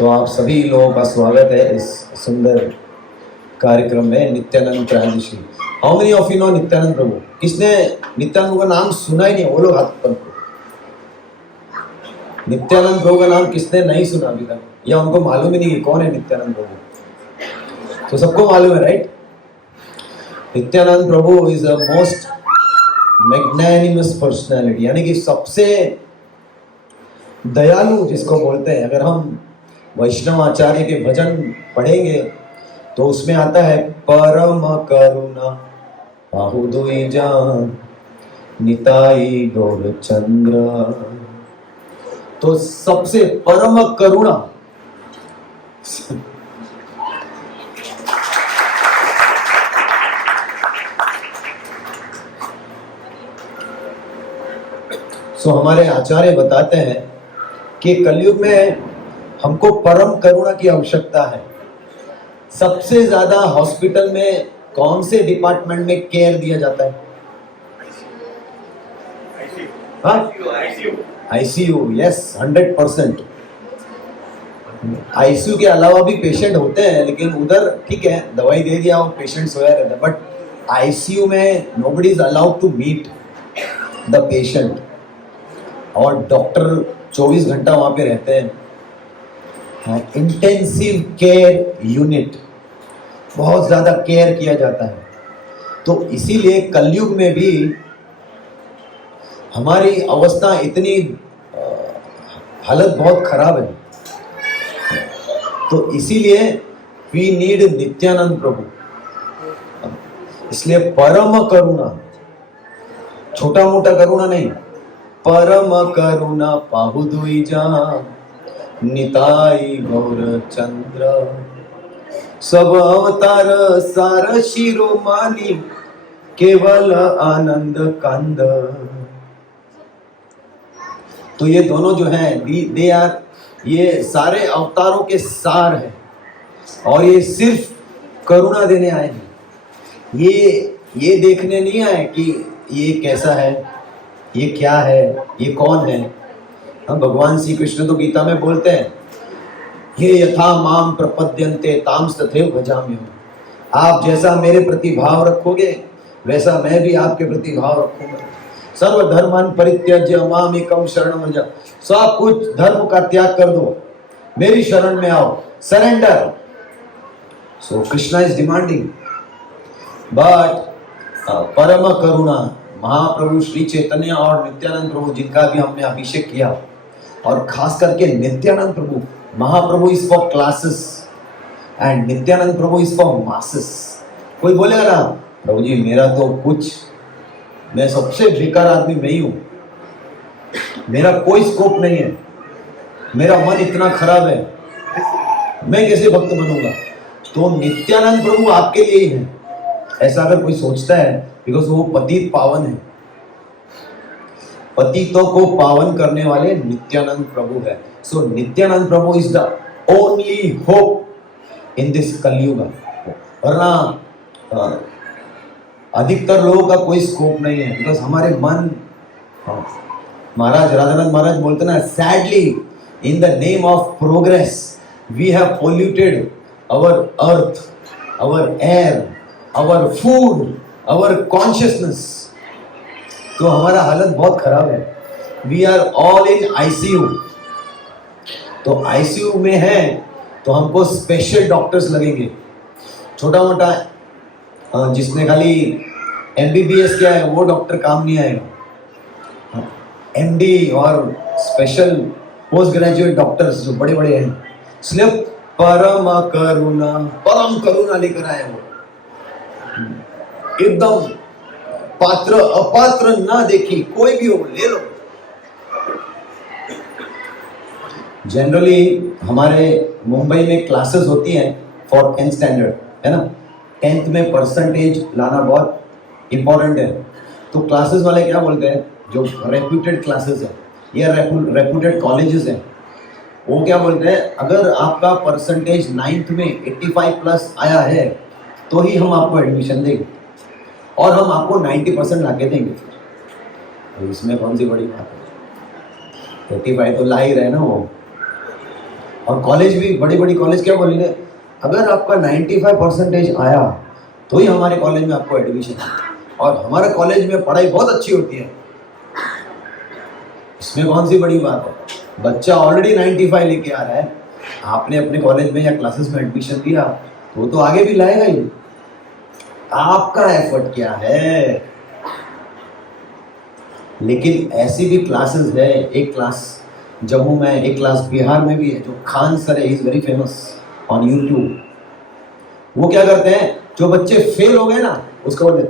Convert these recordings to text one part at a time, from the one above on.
तो आप सभी लोगों का स्वागत है इस सुंदर कार्यक्रम में Nityananda Trayodashi. How many of you know Nityananda Prabhu? किसने नित्यानंद प्रभु का नाम सुना ही नहीं? वो लोग हाथ पर। नित्यानंद प्रभु का नाम किसने नहीं सुना अभी तक, या उनको मालूम ही नहीं कि कौन है नित्यानंद प्रभु? तो सबको मालूम है, right? Nityanand Prabhu is the most magnanimous personality, यानी कि सबसे दयालु जिसको बोलते हैं। अगर हम वैष्णव आचार्य के भजन पढ़ेंगे तो उसमें आता है परम करुणा बाहुदुई जान निताई गौर चंद्र। तो सबसे परम करुणा हमारे आचार्य बताते हैं कि कलयुग में हमको परम करुणा की आवश्यकता है। सबसे ज्यादा हॉस्पिटल में कौन से डिपार्टमेंट में केयर दिया जाता है? आईसीयू। यस, 100%। आईसीयू के अलावा भी पेशेंट होते हैं, लेकिन उधर ठीक है, दवाई दे दिया और पेशेंट सोया रहता है। बट आईसीयू में nobody is allowed to meet the patient, और डॉक्टर 24 घंटा वहां पे रहते हैं। इंटेंसिव केयर यूनिट, बहुत ज्यादा केयर किया जाता है। तो इसीलिए कलयुग में भी हमारी अवस्था इतनी हालत बहुत खराब है। तो इसीलिए वी नीड नित्यानंद प्रभु। इसलिए परम करुणा, छोटा मोटा करुणा नहीं, परम करुणा पाहुदुई जान निताई गौर चंद्र। सब अवतार सार शिरोमानी केवल आनंद कांद। तो ये दोनों जो हैं दे आर, ये सारे अवतारों के सार हैं, और ये सिर्फ करुणा देने आए हैं। ये देखने नहीं आए कि ये कैसा है, ये क्या है, ये कौन है। हम भगवान श्री कृष्ण तो गीता में बोलते हैं, ये यथा माम प्रपद्यन्ते तांस तथैव भजाम्यहम्। आप जैसा मेरे प्रति भाव रखोगे वैसा मैं भी आपके प्रति भाव रखूंगा। सर्वधर्मान् परित्यज्य माम एकम शरणं व्रज। सब कुछ धर्म का त्याग कर दो, मेरी शरण में आओ, surrender. So Krishna is demanding, but परम करुणा महाप्रभु श्री चैतन्य और नित्यानंद प्रभु, जिनका भी हमने अभिषेक किया, और खास करके Nityananda Prabhu, Mahaprabhu is for classes and Nityanand Prabhu is for masses. कोई बोलेगा ना, प्रभु जी मेरा तो कुछ, मैं सबसे बेकार आदमी मैं ही हूं, मेरा कोई स्कोप नहीं है, मेरा मन इतना खराब है, मैं कैसे भक्त बनूंगा? तो नित्यानंद प्रभु आपके लिए ही है, ऐसा अगर कोई सोचता है, बिकॉज वो पतित पावन है। पतितों को पावन करने वाले नित्यानंद प्रभु है। So Nityananda Prabhu is the only hope in this Kaliyuga. वरना अधिकतर लोगों का कोई स्कोप नहीं है, बिकॉज हमारे मन, महाराज राधानाथ महाराज बोलते ना, sadly in the name of progress we have polluted our earth, our air, our food, our consciousness. तो हमारा हालत बहुत खराब है। We are all in ICU. तो आईसीयू में है तो हमको स्पेशल डॉक्टर्स लगेंगे। छोटा मोटा जिसने खाली एमबीबीएस किया है वो डॉक्टर काम नहीं आएगा। एमडी और स्पेशल पोस्ट ग्रेजुएट डॉक्टर्स जो बड़े बड़े हैं, इसलिए परम करुणा लेकर आए वो, एकदम पात्र अपात्र ना देखी, कोई भी हो ले लो। जनरली हमारे मुंबई में क्लासेस होती हैं फॉर 10th स्टैंडर्ड, है ना? 10th में परसेंटेज लाना बहुत इंपॉर्टेंट है। तो क्लासेस वाले क्या बोलते हैं, जो रेप्यूटेड क्लासेस है या रेप्यूटेड कॉलेजेस हैं, वो क्या बोलते हैं, अगर आपका परसेंटेज 9th में 85+ आया है तो ही हम आपको एडमिशन देंगे, और हम आपको 90% ला के देंगे। तो इसमें कौन सी बड़ी बात है? 85 तो ला ही रहे ना वो। और कॉलेज भी, बड़ी बड़ी कॉलेज क्या बोलेंगे, अगर आपका 95% आया तो ही हमारे कॉलेज में आपको एडमिशन है, और हमारे कॉलेज में पढ़ाई बहुत अच्छी होती है। इसमें कौन सी बड़ी बात है? बच्चा ऑलरेडी 95 लेके आ रहा है, आपने अपने कॉलेज में या क्लासेस में एडमिशन दिया तो वो तो आगे भी लाएगा ही। आपका एफर्ट क्या है? लेकिन ऐसी भी क्लासेस है, एक क्लास जम्मू में, एक क्लास बिहार में भी है, जो खान सर है, is very famous on YouTube. वो क्या करते हैं, जो बच्चे फेल हो गए ना, उसको बोलते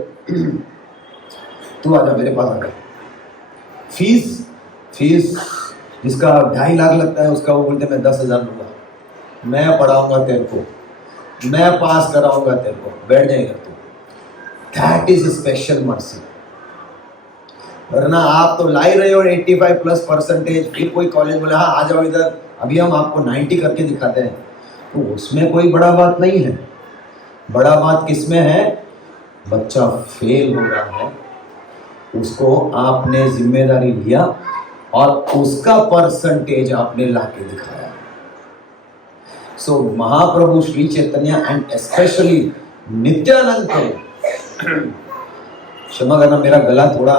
तू आजा मेरे पास आजा, फीस जिसका 2.5 लाख लगता है उसका वो बोलते मैं 10,000 लूंगा, मैं पढ़ाऊंगा तेरे को, मैं पास कराऊंगा तेरे को, बैठ जाएगा तू। That is special mercy. वरना आप तो ला ही रहे हो 85+%, फिर कोई कॉलेज बोले हाँ आ जाओ इधर, अभी हम आपको 90 करके दिखाते हैं, तो उसमें कोई बड़ा बात नहीं है। बड़ा बात किसमें है? बच्चा फेल हो रहा है, उसको आपने जिम्मेदारी लिया और उसका परसेंटेज आपने लाके दिखाया। सो महाप्रभु श्री चैतन्य एंड स्पेशली नित्यानंद प्रभु, क्षमा करना मेरा गला थोड़ा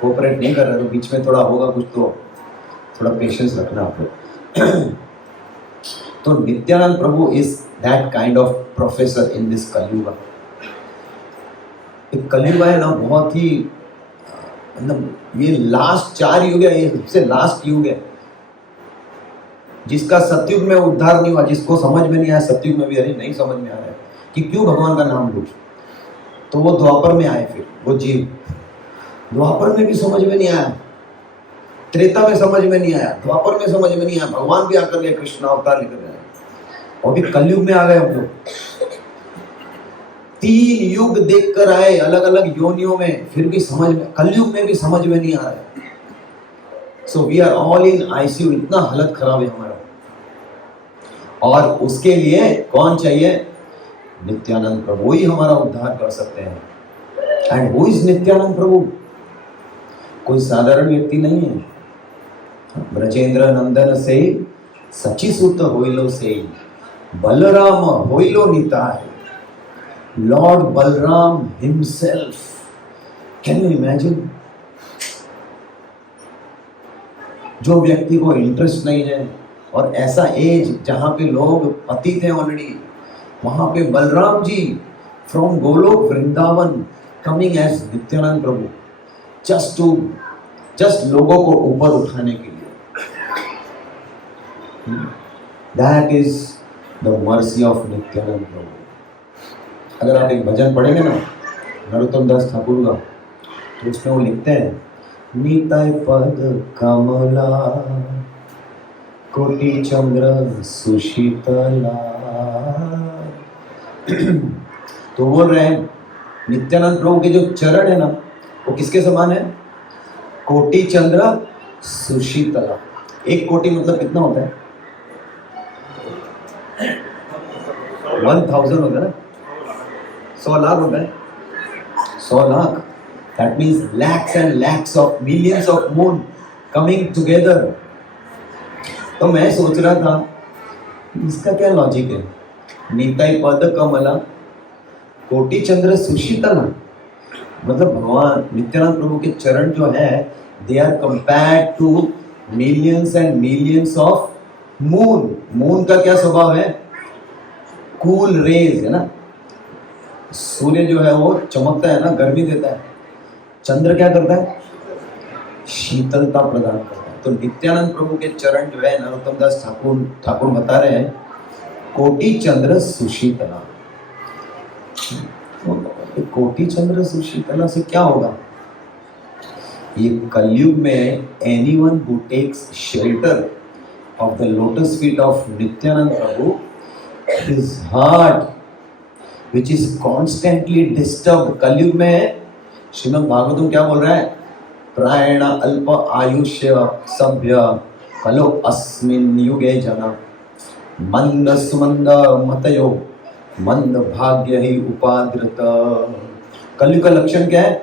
कोऑपरेट नहीं कर रहा, तो बीच में थोड़ा होगा कुछ, तो थोड़ा पेशेंस रखना आप लोग। तो Nityananda Prabhu is that kind of professor in this Kaliyuga. Kaliyuga है ना, बहुत ही मतलब ये लास्ट 4 युग है, ये सबसे लास्ट युग है, जिसका सतयुग में उद्धार नहीं हुआ, जिसको समझ में नहीं आया सतयुग में भी, अरे नहीं समझ में आ रहा है कि क्यों भगवान का नाम लूं, तो वो द्वापर में आए, फिर वो जीव द्वापर में भी समझ में नहीं आया, त्रेता में समझ में नहीं आया, द्वापर में समझ में नहीं आया, भगवान भी आकर गए, कृष्ण अवतार लेकर गए, और भी कलयुग में आ गए हम लोग। 3 युग देख कर आए अलग अलग योनियों में, फिर भी समझ में, कलयुग में भी समझ में नहीं आ रहा है। So we are all in ICU, इतना हालत खराब है हमारा। और उसके लिए कौन चाहिए? नित्यानंद प्रभु ही हमारा उद्धार कर सकते हैं। एंड हु इज नित्यानंद प्रभु? कोई साधारण व्यक्ति नहीं है। ब्रजेंद्र नंदन से सचिसुत होइलो से बलराम होइलो Nitai, lord Balaram himself. Can you imagine? जो व्यक्ति को इंटरेस्ट नहीं है और ऐसा एज जहां पे लोग पतित हैं ऑलरेडी, वहां पे Balaram ji from Golok Vrindavan coming as Nityananda Prabhu, just लोगों को ऊपर उठाने के लिए। That is the mercy of Nityananda Prabhu. अगर आप एक भजन पढ़ेंगे ना नरोत्तम दास ठाकुर का, तो उसमें वो लिखते हैं, नीताय पद कमला कोटि चंद्र सुशीतला। तो बोल रहे हैं नित्यानंद प्रभु के जो चरण है ना, वो किसके समान है? कोटि चंद्र सुशीतला। 1 कोटि मतलब कितना होता है? 1000 होता है ना, 100 लाख होता है, 100 lakh. That means lakhs and lakhs of millions of moon coming together. तो मैं सोच रहा था इसका क्या लॉजिक है? नीताई पद कमला कोटि चंद्र सुशीतला, मतलब भगवान नित्यानंद प्रभु के चरण जो है, they are compared to millions and millions of moon. Moon का क्या स्वभाव है? कूल रेज है ना। सूर्य जो है वो चमकता है ना, गर्मी देता है। चंद्र क्या करता है? शीतलता प्रदान करता है। तो नित्यानंद प्रभु के चरण जो है, नरोत्तम दास ठाकुर बता रहे हैं, कोटि चंद्र सुशीतला। कोटि चंद्र सुशीतला से क्या होगा? ये कलयुग में anyone who takes shelter of the lotus feet of Nityananda Prabhu, his heart which is constantly disturbed। कलयुग में श्रीमद् भागवतम क्या बोल रहा है? प्रायण अल्प आयुष्य सभ्य कलो अस्मिन् युगे जना, मंद सुमंद मतयो मंद भाग्य ही उपाद्रत। कलयुग का लक्षण क्या है?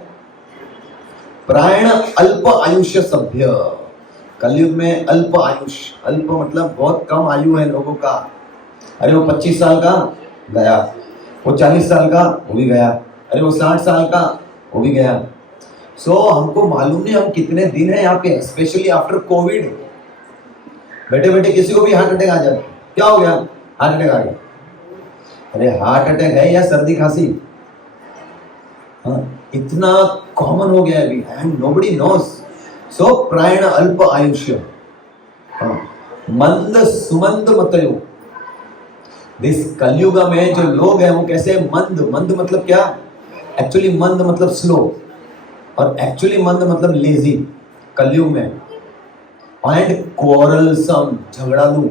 प्रायण अल्प आयुष्य सभ्य, कलयुग में अल्प आयुष, अल्प मतलब बहुत कम आयु है लोगों का। अरे वो 25 साल का गया, वो 40 साल का वो भी गया, अरे वो 60 साल का वो भी गया। हमको मालूम नहीं हम कितने दिन है यहाँ पे, स्पेशली आफ्टर कोविड। बैठे बैठे किसी को भी हार्ट अटैक आ जाता, क्या हो गया, हार्ट अटैक आ गया। अरे हार्ट अटैक है या सर्दी खांसी, हाँ, इतना कॉमन हो गया अभी, एंड नोबडी नोस। प्रायण अल्प आयुष्य, मंद सुमंद मतयो। दिस कलयुग में जो लोग हैं वो कैसे मंद, मंद मतलब क्या, एक्चुअली मंद मतलब स्लो, और एक्चुअली मंद मतलब लेजी कलयुग में। एंड क्वारलसम, झगड़ालू।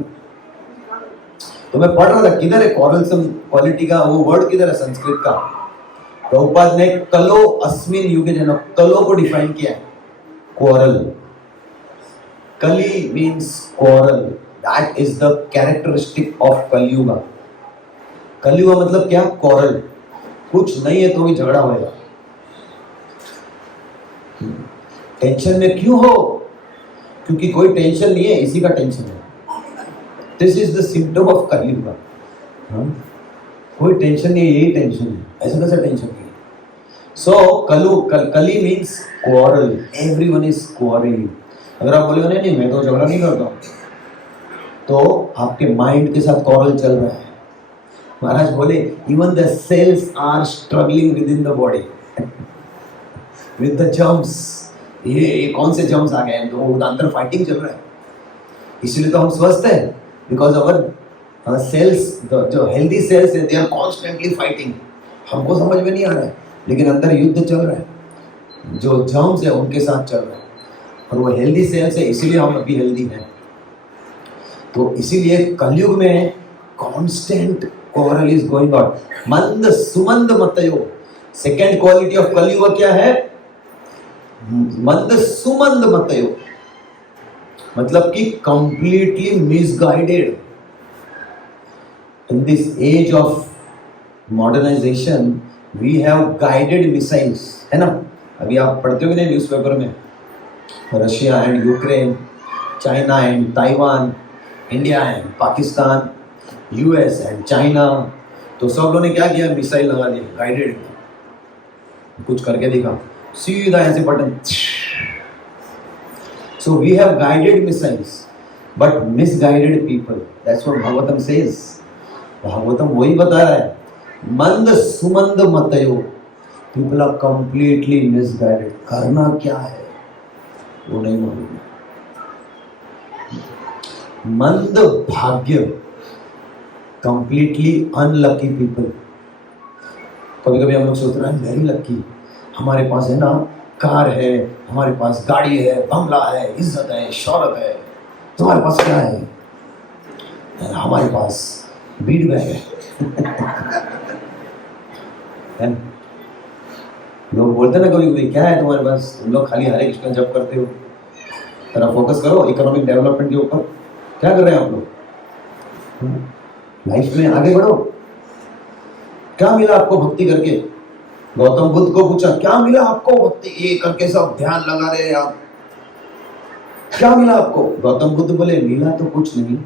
तो मैं पढ़ रहा था किधर है क्वारलसम क्वालिटी का वो वर्ड, किधर है संस्कृत का। प्रभुपाद ने कलो अस्मिन युगे जन, कलो को डिफाइन किया है, क्वारल। कली means quarrel, that is the characteristic of Kalyuga. Kalyuga मतलब क्या, क्वारल। कुछ नहीं है तो भी झगड़ा होगा। टेंशन में क्यों हो, क्योंकि कोई टेंशन नहीं है, इसी का टेंशन है। This is the symptom of Kalyuga. कोई टेंशन नहीं है, यही टेंशन है, ऐसा कैसा टेंशन नहीं है। कली means quarrel, everyone is quarrelling. अगर आप बोलोगे नहीं मैं तो झगड़ा नहीं करता हूँ, तो आपके माइंड के साथ क्वारल चल रहा है। महाराज बोले even the cells are struggling within the body with the germs. ये कौन से जर्म्स आ गए हैं, तो अंदर फाइटिंग चल रहा है। इसलिए तो हम स्वस्थ हैं, बिकॉज अवर सेल्स, जो हेल्दी सेल्स है, दे आर कॉन्स्टेंटली फाइटिंग। हमको समझ में नहीं आ रहा है, लेकिन अंदर युद्ध चल रहा है। जो जर्म्स है उनके साथ चल रहा है, और वो हेल्दी सेल्स है, इसीलिए हम अभी हेल्दी हैं। तो इसीलिए कलयुग में constant quarrel is going on. मंद सुमंद मतयो, सेकेंड क्वालिटी ऑफ कलयुग क्या है, मंद सुमंद मतयो, मतलब कि completely misguided. In this age of modernization we have guided missiles, है ना। अभी आप पढ़ते हो कि नहीं न्यूज़पेपर में, Russia and Ukraine, China and Taiwan, India and Pakistan, US and China, तो सब लोगों ने क्या किया, मिसाइल लगा दिया, गाइडेड, कुछ करके दिखा, सीधा ऐसे button. So we have guided missiles but misguided people, that's what Bhagavatam says. Bhagavatam वही बता रहा है, मंद सुमंद मतयो, पीपल आर कंप्लीटली मिसगाइडेड। करना क्या है वो नहीं मालूम। मंद भाग्य, कंप्लीटली अनलकी पीपल। कभी कभी हम लोग सोचते हैं वेरी लकी, हमारे पास है ना कार है, हमारे पास गाड़ी है, बंगला है, इज्जत है, शौहरत है। तुम्हारे पास क्या है, हमारे पास बीट बैग है। लोग बोलते ना कभी कभी, क्या है तुम्हारे पास, तुम लोग खाली हरे कृष्ण जप करते हो। थोड़ा फोकस करो इकोनॉमिक डेवलपमेंट के ऊपर। क्या कर रहे हैं आप लोग, लाइफ में आगे बढ़ो। क्या मिला आपको भक्ति करके, गौतम बुद्ध को पूछा क्या मिला आपको भक्ति ये करके, सब ध्यान लगा रहे हैं आप, क्या मिला आपको। गौतम बुद्ध बोले मिला तो कुछ नहीं,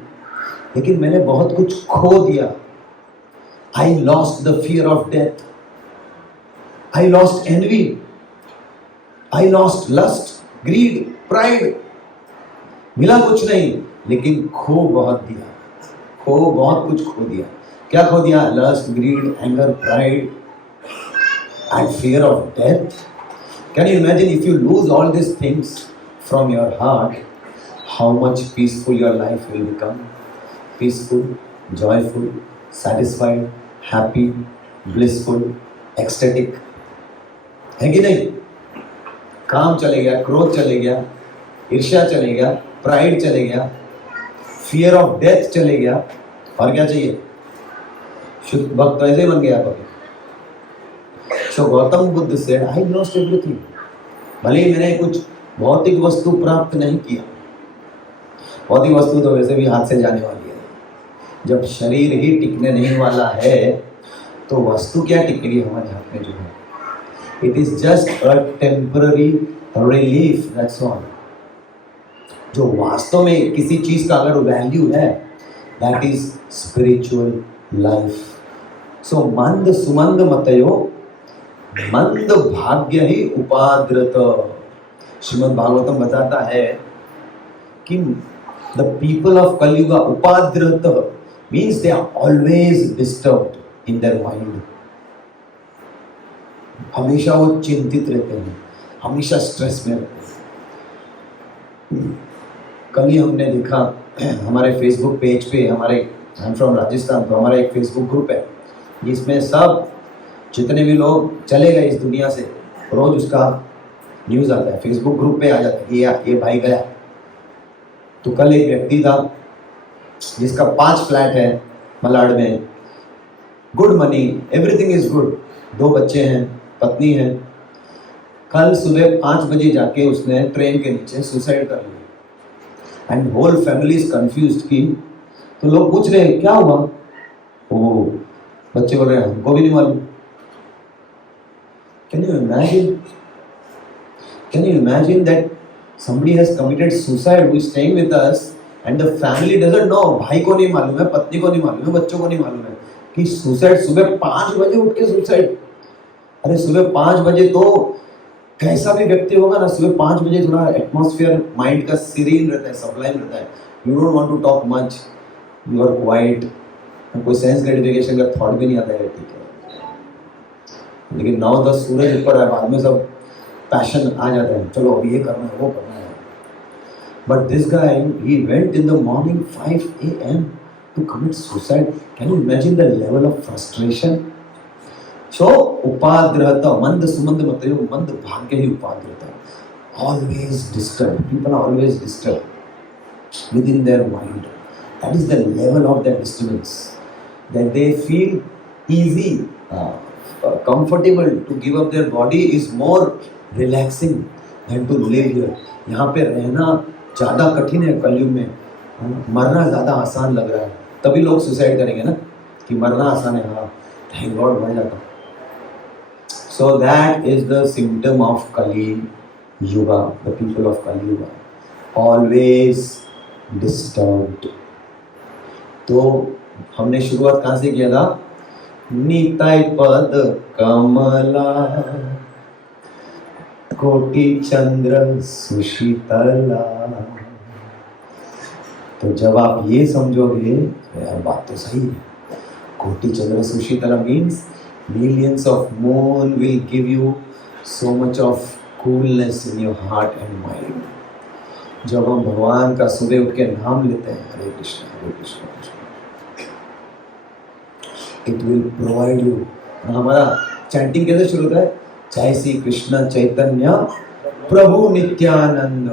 लेकिन मैंने बहुत कुछ खो दिया। I lost the fear of death, I lost envy, I lost lust, greed, pride. मिला कुछ नहीं, लेकिन खो बहुत दिया, खो बहुत कुछ खो दिया। क्या खो दिया, lust, greed, anger, pride and fear of death. Can you imagine if you lose all these things from your heart, how much peaceful your life will become? Peaceful, joyful, satisfied, happy, blissful, ecstatic. है कि नहीं। काम चले गया, क्रोध चले गया, ईर्ष्या चले गया, प्राइड चले गया, फियर ऑफ डेथ चले गया, और क्या चाहिए, शुद्ध भक्त ऐसे बन गया आप। So Gautam Buddha said, I lost everything. भले ही मैंने कुछ भौतिक वस्तु प्राप्त नहीं किया, भौतिक वस्तु तो वैसे भी हाथ से जाने वाली है। जब शरीर ही टिकने नहीं वाला है तो वस्तु क्या टिकेगी हमारे हाथ में जो है। It is just a temporary relief, that's all. जो वास्तव में किसी चीज का अगर वैल्यू है, दैट इज स्पिरिचुअल लाइफ. सो मंद सुमंद मतयो मंद भाग्य ही उपाद्रत. श्रीमद् भागवतम बताता है कि द पीपल ऑफ कलयुगा उपाद्रत means they are always disturbed in their mind. हमेशा वो चिंतित रहते हैं, हमेशा स्ट्रेस में रहते हैं. कल ही हमने देखा हमारे फेसबुक पेज पे, हमारे आई एम फ्रॉम राजस्थान, तो हमारा एक फेसबुक ग्रुप है जिसमें सब जितने भी लोग चले गए इस दुनिया से, रोज उसका न्यूज़ आता है, फेसबुक ग्रुप पे आ जाता है कि ये भाई गया. तो कल एक व्यक्ति था जिसका 5 फ्लैट है मलाड में, good money, everything is good, 2 बच्चे हैं, पत्नी है. कल सुबह 5 बजे जाके उसने ट्रेन के नीचे सुसाइड कर लिया and whole family is confused की. तो लोग पूछ रहे हैं क्या हुआ, वो बच्चे बोल रहे हैं हमको भी नहीं मालूम. Can you imagine that somebody has committed suicide who is staying with us and the family doesn't know. भाई को नहीं मालूम है, पत्नी को नहीं मालूम है, बच्चों को नहीं मालूम है कि सुसाइड सुबह 5 बजे उठ के सुसाइड. अरे सुबह 5 बजे तो कैसा भी व्यक्ति होगा ना, सुबह 5 बजे थोड़ा एटमॉस्फेयर माइंड का सीरीन रहता है, सबलाइम रहता है. You don't want to talk much, you are quiet, कोई सेंस ग्रेटिफिकेशन का थॉट भी नहीं आता है, ठीक है. लेकिन 9-10 सूरज ऊपर है, बाद में सब पैशन आ जाता है, चलो अभी ये करना है, वो करना है. But this guy he went in the morning 5 AM to commit suicide. Can you imagine the level of frustration. So उपाद्रता मंद सुमंद मतयो मंद भाग्य ही उपाद्रता. Always disturb, people are always disturb within their mind. That is the level of the disturbance, that they feel easy comfortable to give up their body is more relaxing than to live here. यहाँ पे रहना ज़्यादा कठिन है कलयुग में, मरना ज़्यादा आसान लग रहा है. तभी लोग सुसाइड करेंगे ना कि मरना आसान है. हाँ, थैंक गॉड मर जाता. सो that is the symptom of कली युगा. द पीपल ऑफ कली युगा ऑलवेज डिस्टर्ब्ड. तो हमने शुरुआत कहाँ से किया था? निताय पद कमला कोटि चंद्र सुशीतला. तो जब आप ये समझोगे यार बात तो सही है, कोटि चंद्र सुशीतला means millions of moon will give you so much of coolness in your heart and mind. जब हम भगवान का सुबह उठ के नाम लेते हैं Hare Krishna Hare Krishna, it will provide you. हमारा चैंटिंग कैसे शुरू होता है? जय श्री कृष्ण चैतन्य प्रभु नित्यानंद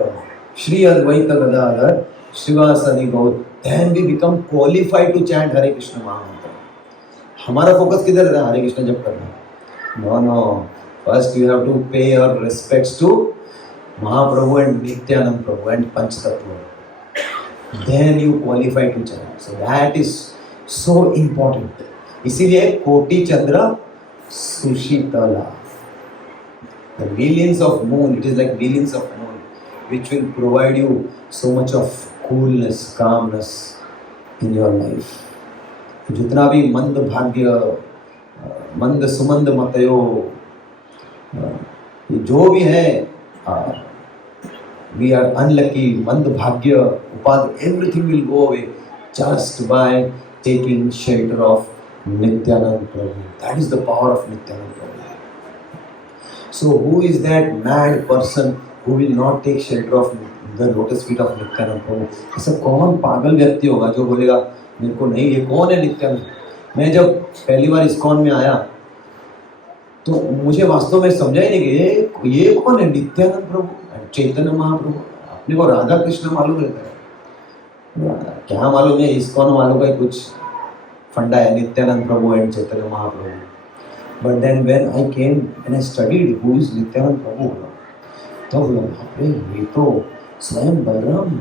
श्री अद्वैत गदाधर श्रीवासदि गौर. Then we become qualified to chant हरे कृष्ण महामंत्र. हमारा फोकस किधर रहता है? हरे कृष्ण जप करना. No, first you have to pay your respects to Mahaprabhu and Nityanand Prabhu and Panchatattva. Then you qualify to chant. So that is so important. इसीलिए कोटि चंद्र सुशीतला. The millions of moon, it is like millions of moon, which will provide you so much of coolness, calmness in your life. जितना भी मंद भाग्य, मंद सुमंद मतयो, जो भी है, we are unlucky, मंद भाग्य, उपाद, everything will go away just by taking shelter of Nityanand Prabhu. That is the power of Nityanand Prabhu. So who is that mad person who will not take shelter of the lotus feet of Nityanand Prabhu? ऐसा कौन पागल व्यक्ति होगा जो बोलेगा मेरे को नहीं, ये कौन है नित्यानंद? मैं जब पहली बार इस्कॉन में आया तो मुझे वास्तव में समझा ही नहीं कि ये कौन है नित्यानंद प्रभु, चैतन्य महाप्रभु. अपने को राधा कृष्ण मालूम रहता है, क्या मालूम है इस्कॉन वालों का कुछ फंडा है Nityananda Prabhu and Chaitanya Mahaprabhu. But then when I came and I studied who is Nityananda Prabhu, तो अरे ये तो स्वयं बलराम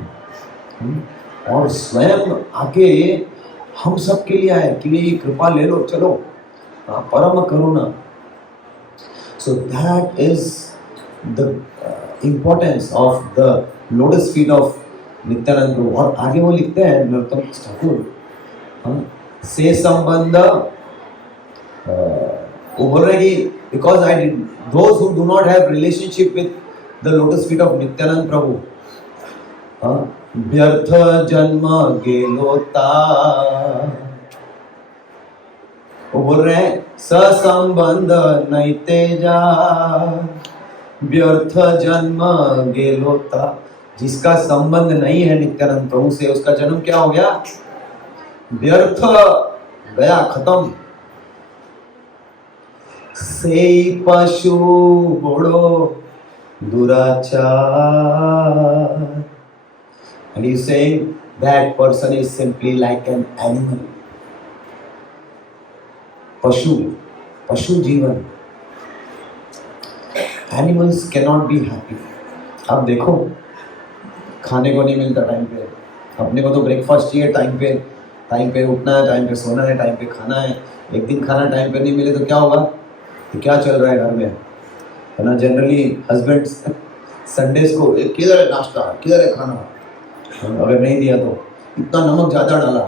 और स्वयं आके हम सब के लिए आए कि ये कृपा ले लो, चलो परम करुणा. So that is the importance of the lotus feet of Nityananda Prabhu. और आगे वो लिखते हैं नरोत्तम ठाकुर से संबंध, वो बोल रहे कि because I did those who do not have relationship with the lotus feet of Nityananda Prabhu, व्यर्थ जन्म गेलो ता। वो बोल रहे हैं ससंबंध नहीं तेजा, व्यर्थ जन्म गेलो ता। जिसका संबंध नहीं है नित्यानंद प्रभु से, उसका जन्म क्या हो गया? व्यर्थ गया, खत्म। से पशु बड़ो दुराचार, and he's saying that person is simply like an animal. पशु जीवन, एनिमल्स कैनॉट बी हैप्पी। अब देखो, खाने को नहीं मिलता टाइम पे, अपने को तो ब्रेकफास्ट चाहिए टाइम पे उठना है, टाइम पे सोना है, टाइम पे खाना है। एक दिन खाना टाइम पे नहीं मिले तो क्या होगा? तो क्या चल रहा है घर में, है ना? जनरली हस्बैंड्स संडेज को किधर है नाश्ता, किधर है खाना, अगर नहीं दिया तो इतना नमक ज़्यादा डाला,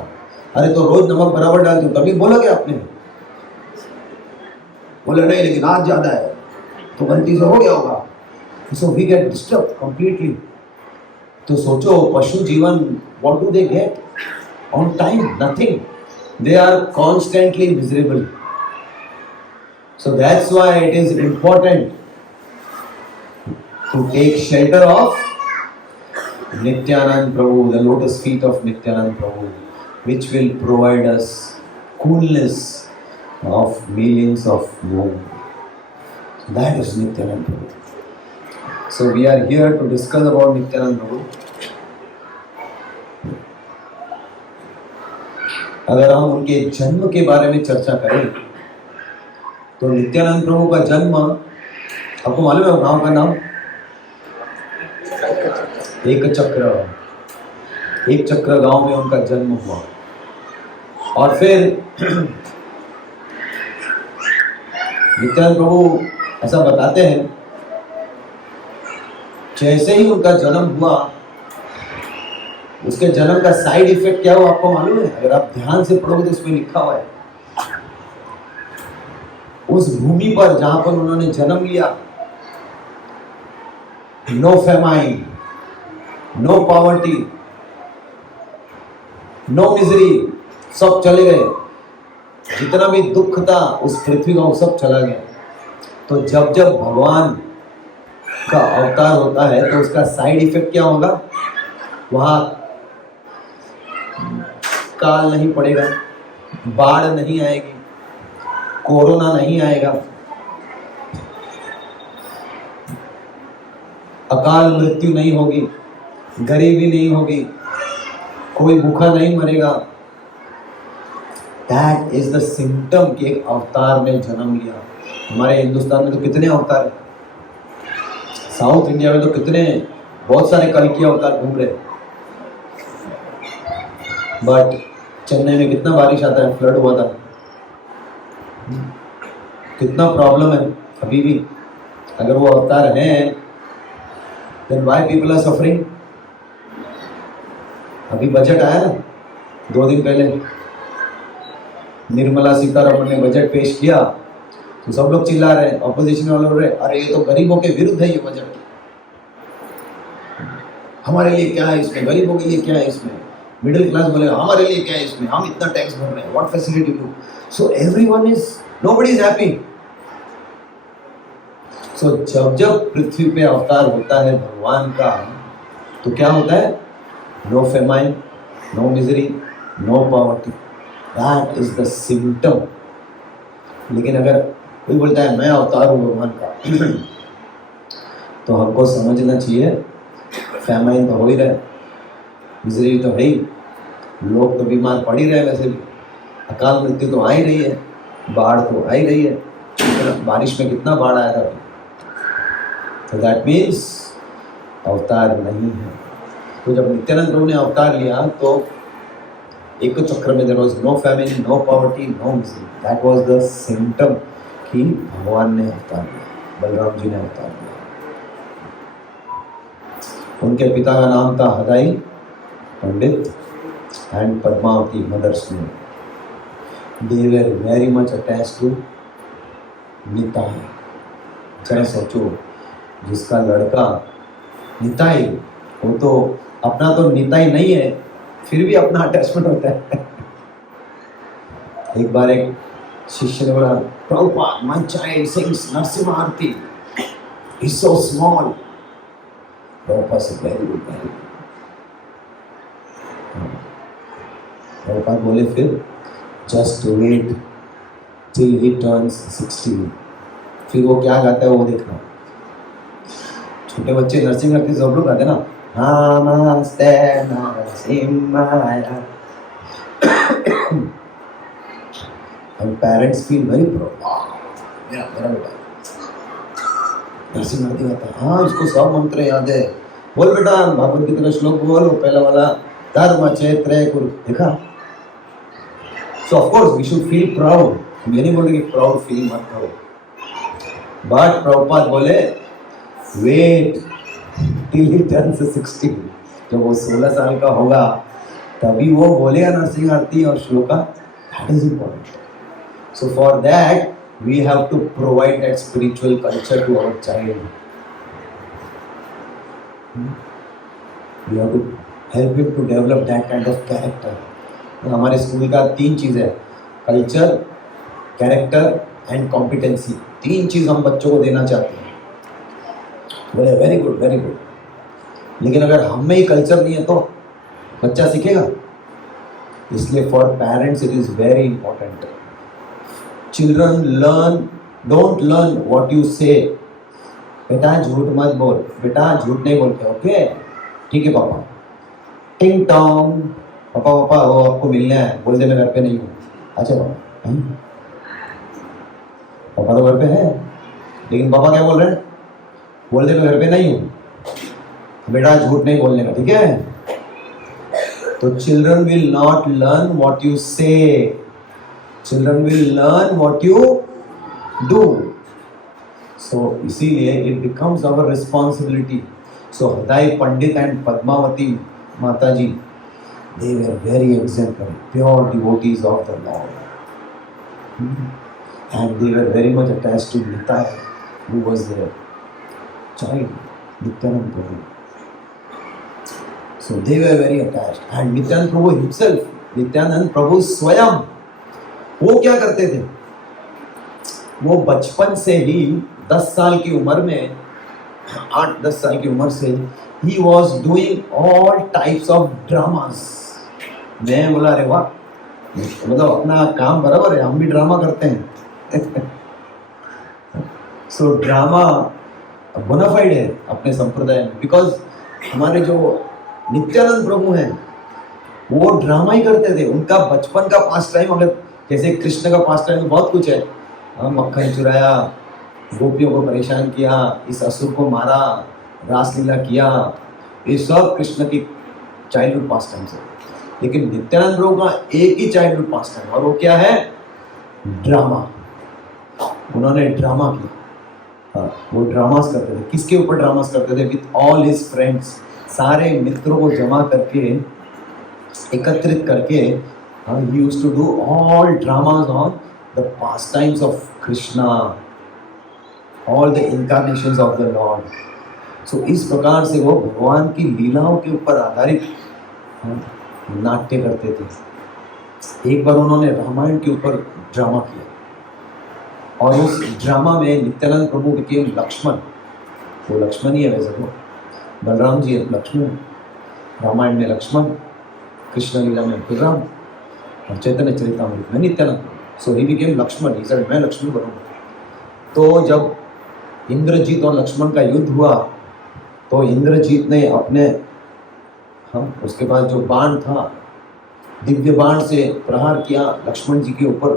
अरे तो रोज नमक बराबर डाल दूँ, तभी बोला क्या आपने? बोले नहीं लेकिन आज ज़्यादा है, तो गलती से हो गया होगा। So we get disturb completely. तो सोचो, पशु जीवन, what do they get on time? Nothing. They are constantly miserable. So that's why it is important to take shelter of Nityanand Prabhu, the lotus feet of Nityanand Prabhu, which will provide us coolness of millions of moon. That is Nityanand Prabhu. So we are here to discuss about Nityanand Prabhu. अगर हम उनके जन्म के बारे में चर्चा करें तो नित्यानंद प्रभु का जन्म, आपको मालूम है गांव का नाम? एक चक्र गांव में उनका जन्म हुआ। और फिर नित्यानंद प्रभु ऐसा बताते हैं, जैसे ही उनका जन्म हुआ, उसके जन्म का साइड इफेक्ट क्या हुआ आपको मालूम है? अगर आप ध्यान से पढ़ोगे तो उसमें लिखा हुआ है, उस भूमि पर जहां पर उन्होंने जन्म लिया, no famine, no poverty, no misery, सब चले गए। जितना भी दुख था उस पृथ्वी का, वो सब चला गया। तो जब जब भगवान का अवतार होता है तो उसका साइड इफेक्ट क्या होगा? वहां काल नहीं पड़ेगा, बाढ़ नहीं आएगी, कोरोना नहीं आएगा, अकाल मृत्यु नहीं होगी, गरीबी नहीं होगी, कोई भूखा नहीं मरेगा। दैट इज द सिम्टम कि एक अवतार ने जन्म लिया। हमारे हिंदुस्तान में तो कितने अवतार हैं, साउथ इंडिया में तो कितने, बहुत सारे कल्कि अवतार घूम रहे। बट चेन्नई में कितना बारिश आता है, फ्लड हुआ था, कितना प्रॉब्लम है अभी भी। अगर वो अवतार हैं, then why people are suffering? अभी बजट आया ना 2 दिन पहले, निर्मला सीतारमण ने बजट पेश किया तो सब लोग चिल्ला रहे हैं, ऑपोजिशन वाले बोल रहे अरे ये तो गरीबों के विरुद्ध है ये बजट, हमारे लिए क्या है इसमें, गरीबों के लिए क्या है इसमें। मिडिल क्लास बोले हमारे लिए क्या है इसमें, हम इतना टैक्स भर रहे हैं, what facility do. So everyone is, nobody is happy. So जब जब पृथ्वी पे अवतार होता है भगवान का, तो क्या होता है? No famine, no misery, no poverty. That is the symptom. लेकिन अगर कोई बोलता है मैं अवतार हूँ भगवान का, तो हमको समझना चाहिए फेमाइन तो हो ही रहा है, मिजरी तो है ही, लोग तो बीमार पड़ ही रहे हैं, वैसे भी अकाल मृत्यु तो आ ही रही है, बाढ़ तो आ ही रही है। बारिश में कितना बाढ़ आया था। तो दैट मीन्स अवतार नहीं है। तो जब नित्यानंद प्रभु ने अवतार लिया तो एक चक्र में there was no family, no poverty, no misery. That was the symptom कि भगवान ने अवतार लिया, बलराम जी ने अवतार लिया। उनके पिता का नाम था हदाई Pandit and Padmavati, mother's name, they were very much attached to Nitai. जरा सोचो, जिसका लड़का निताई, वो तो अपना तो निताई नहीं है, फिर भी अपना अटैचमेंट होता है। एक बार एक शिष्य ने बोला, Prabhupada, my child sings Narasimha Aarti, he's so small। Prabhupada से very good, very good। Prabhupada बोले, फिर just wait till he turns 16। फिर वो क्या गाता है वो देखना। छोटे बच्चे नरसिंह आरती सब लोग गाते ना, नमस्ते नरसिम्हाय। And parents feel very proud, मेरा बेटा नरसिंह आरती गाता है, हाँ इसको सब मंत्र याद है, बोल बेटा भागवत गीता का श्लोक बोल, वो पहला वाला धर्म क्षेत्र कुरु, देखा। So of course we should feel proud। मैं नहीं बोल रही कि प्राउड फील मत करो, बट प्रभुपाद बोले वेट टिल ही टर्न्स 16। जब वो 16 साल का होगा तभी वो बोलेगा नरसिंह आरती और श्लोका। That is important. So for that we have to provide that spiritual culture to our child. We have to help him to develop that kind of character. हमारे स्कूल का 3 चीज़ है, कल्चर, कैरेक्टर एंड कॉम्पिटेंसी। 3 चीज़ हम बच्चों को देना चाहते हैं। बोले वेरी गुड वेरी गुड, लेकिन अगर हम में ही कल्चर नहीं है तो बच्चा सीखेगा। इसलिए for parents it is very important. Children learn, don't learn what you से। बेटा झूठ मत बोल, बेटा झूठ नहीं बोलते, ओके ठीक है पापा। टिंग टोंग, पापा पापा वो आपको मिलना है, बोल दे मैं घर पे नहीं हूँ। अच्छा पापा, पापा तो घर पे है, लेकिन पापा क्या बोल रहे हैं, बोल दे मैं घर पे नहीं हूँ। बेटा झूठ नहीं बोलने का, ठीक है। तो children will not learn what you say, children will learn what you do. So इसीलिए it becomes our responsibility. So Hriday Pandit and Padmavati माता जी, they were very exemplary, pure devotees of the Lord, and they were very much attached to Nitai, who was their child, Nityanand Prabhu. So they were very attached, and Nityanand Prabhu himself, Nityanand Prabhu स्वयं, वो क्या करते थे, वो बचपन से ही 10 साल की उम्र में, 8-10 साल की उम्र से he was doing all types of dramas। मैं बोला अरे वाह, मतलब अपना काम बराबर है, हम भी ड्रामा करते हैं। सो ड्रामा बोनाफाइड है अपने संप्रदाय में, बिकॉज हमारे जो नित्यानंद प्रभु हैं वो ड्रामा ही करते थे। उनका बचपन का पास टाइम, अगर जैसे कृष्ण का पास टाइम बहुत कुछ है, मक्खन चुराया, गोपियों को परेशान किया, इस असुर को मारा, रासलीला किया, ये सब कृष्ण की चाइल्डहुड पास टाइम से। लेकिन नित्यानंद प्रभु का एक ही चाइल्डहुड पास टाइम, और वो क्या है, ड्रामा। उन्होंने ड्रामा किया। वो ड्रामास करते थे। किसके ऊपर ड्रामास करते थे? विथ ऑल हिज फ्रेंड्स, सारे मित्रों को जमा करके, एकत्रित करके, he used to do all dramas on the pastimes of Krishna, all the incarnations of the lord. So इस प्रकार से वो भगवान की लीलाओं के ऊपर आधारित नाट्य करते थे। एक बार उन्होंने रामायण के ऊपर ड्रामा किया, और उस ड्रामा में नित्यानंद प्रभु के लक्ष्मण, वो लक्ष्मण ही है वैसे तो, बलराम जी है लक्ष्मण, रामायण में लक्ष्मण, कृष्ण लीला में बलराम, और चैतन्य चरितामृत में Nityananda. So he became Lakshman, he said मैं लक्ष्मण बनूंगा। तो जब इंद्रजीत और लक्ष्मण का युद्ध हुआ तो इंद्रजीत ने अपने उसके बाद जो बाण था, दिव्य बाण से प्रहार किया लक्ष्मण जी के ऊपर,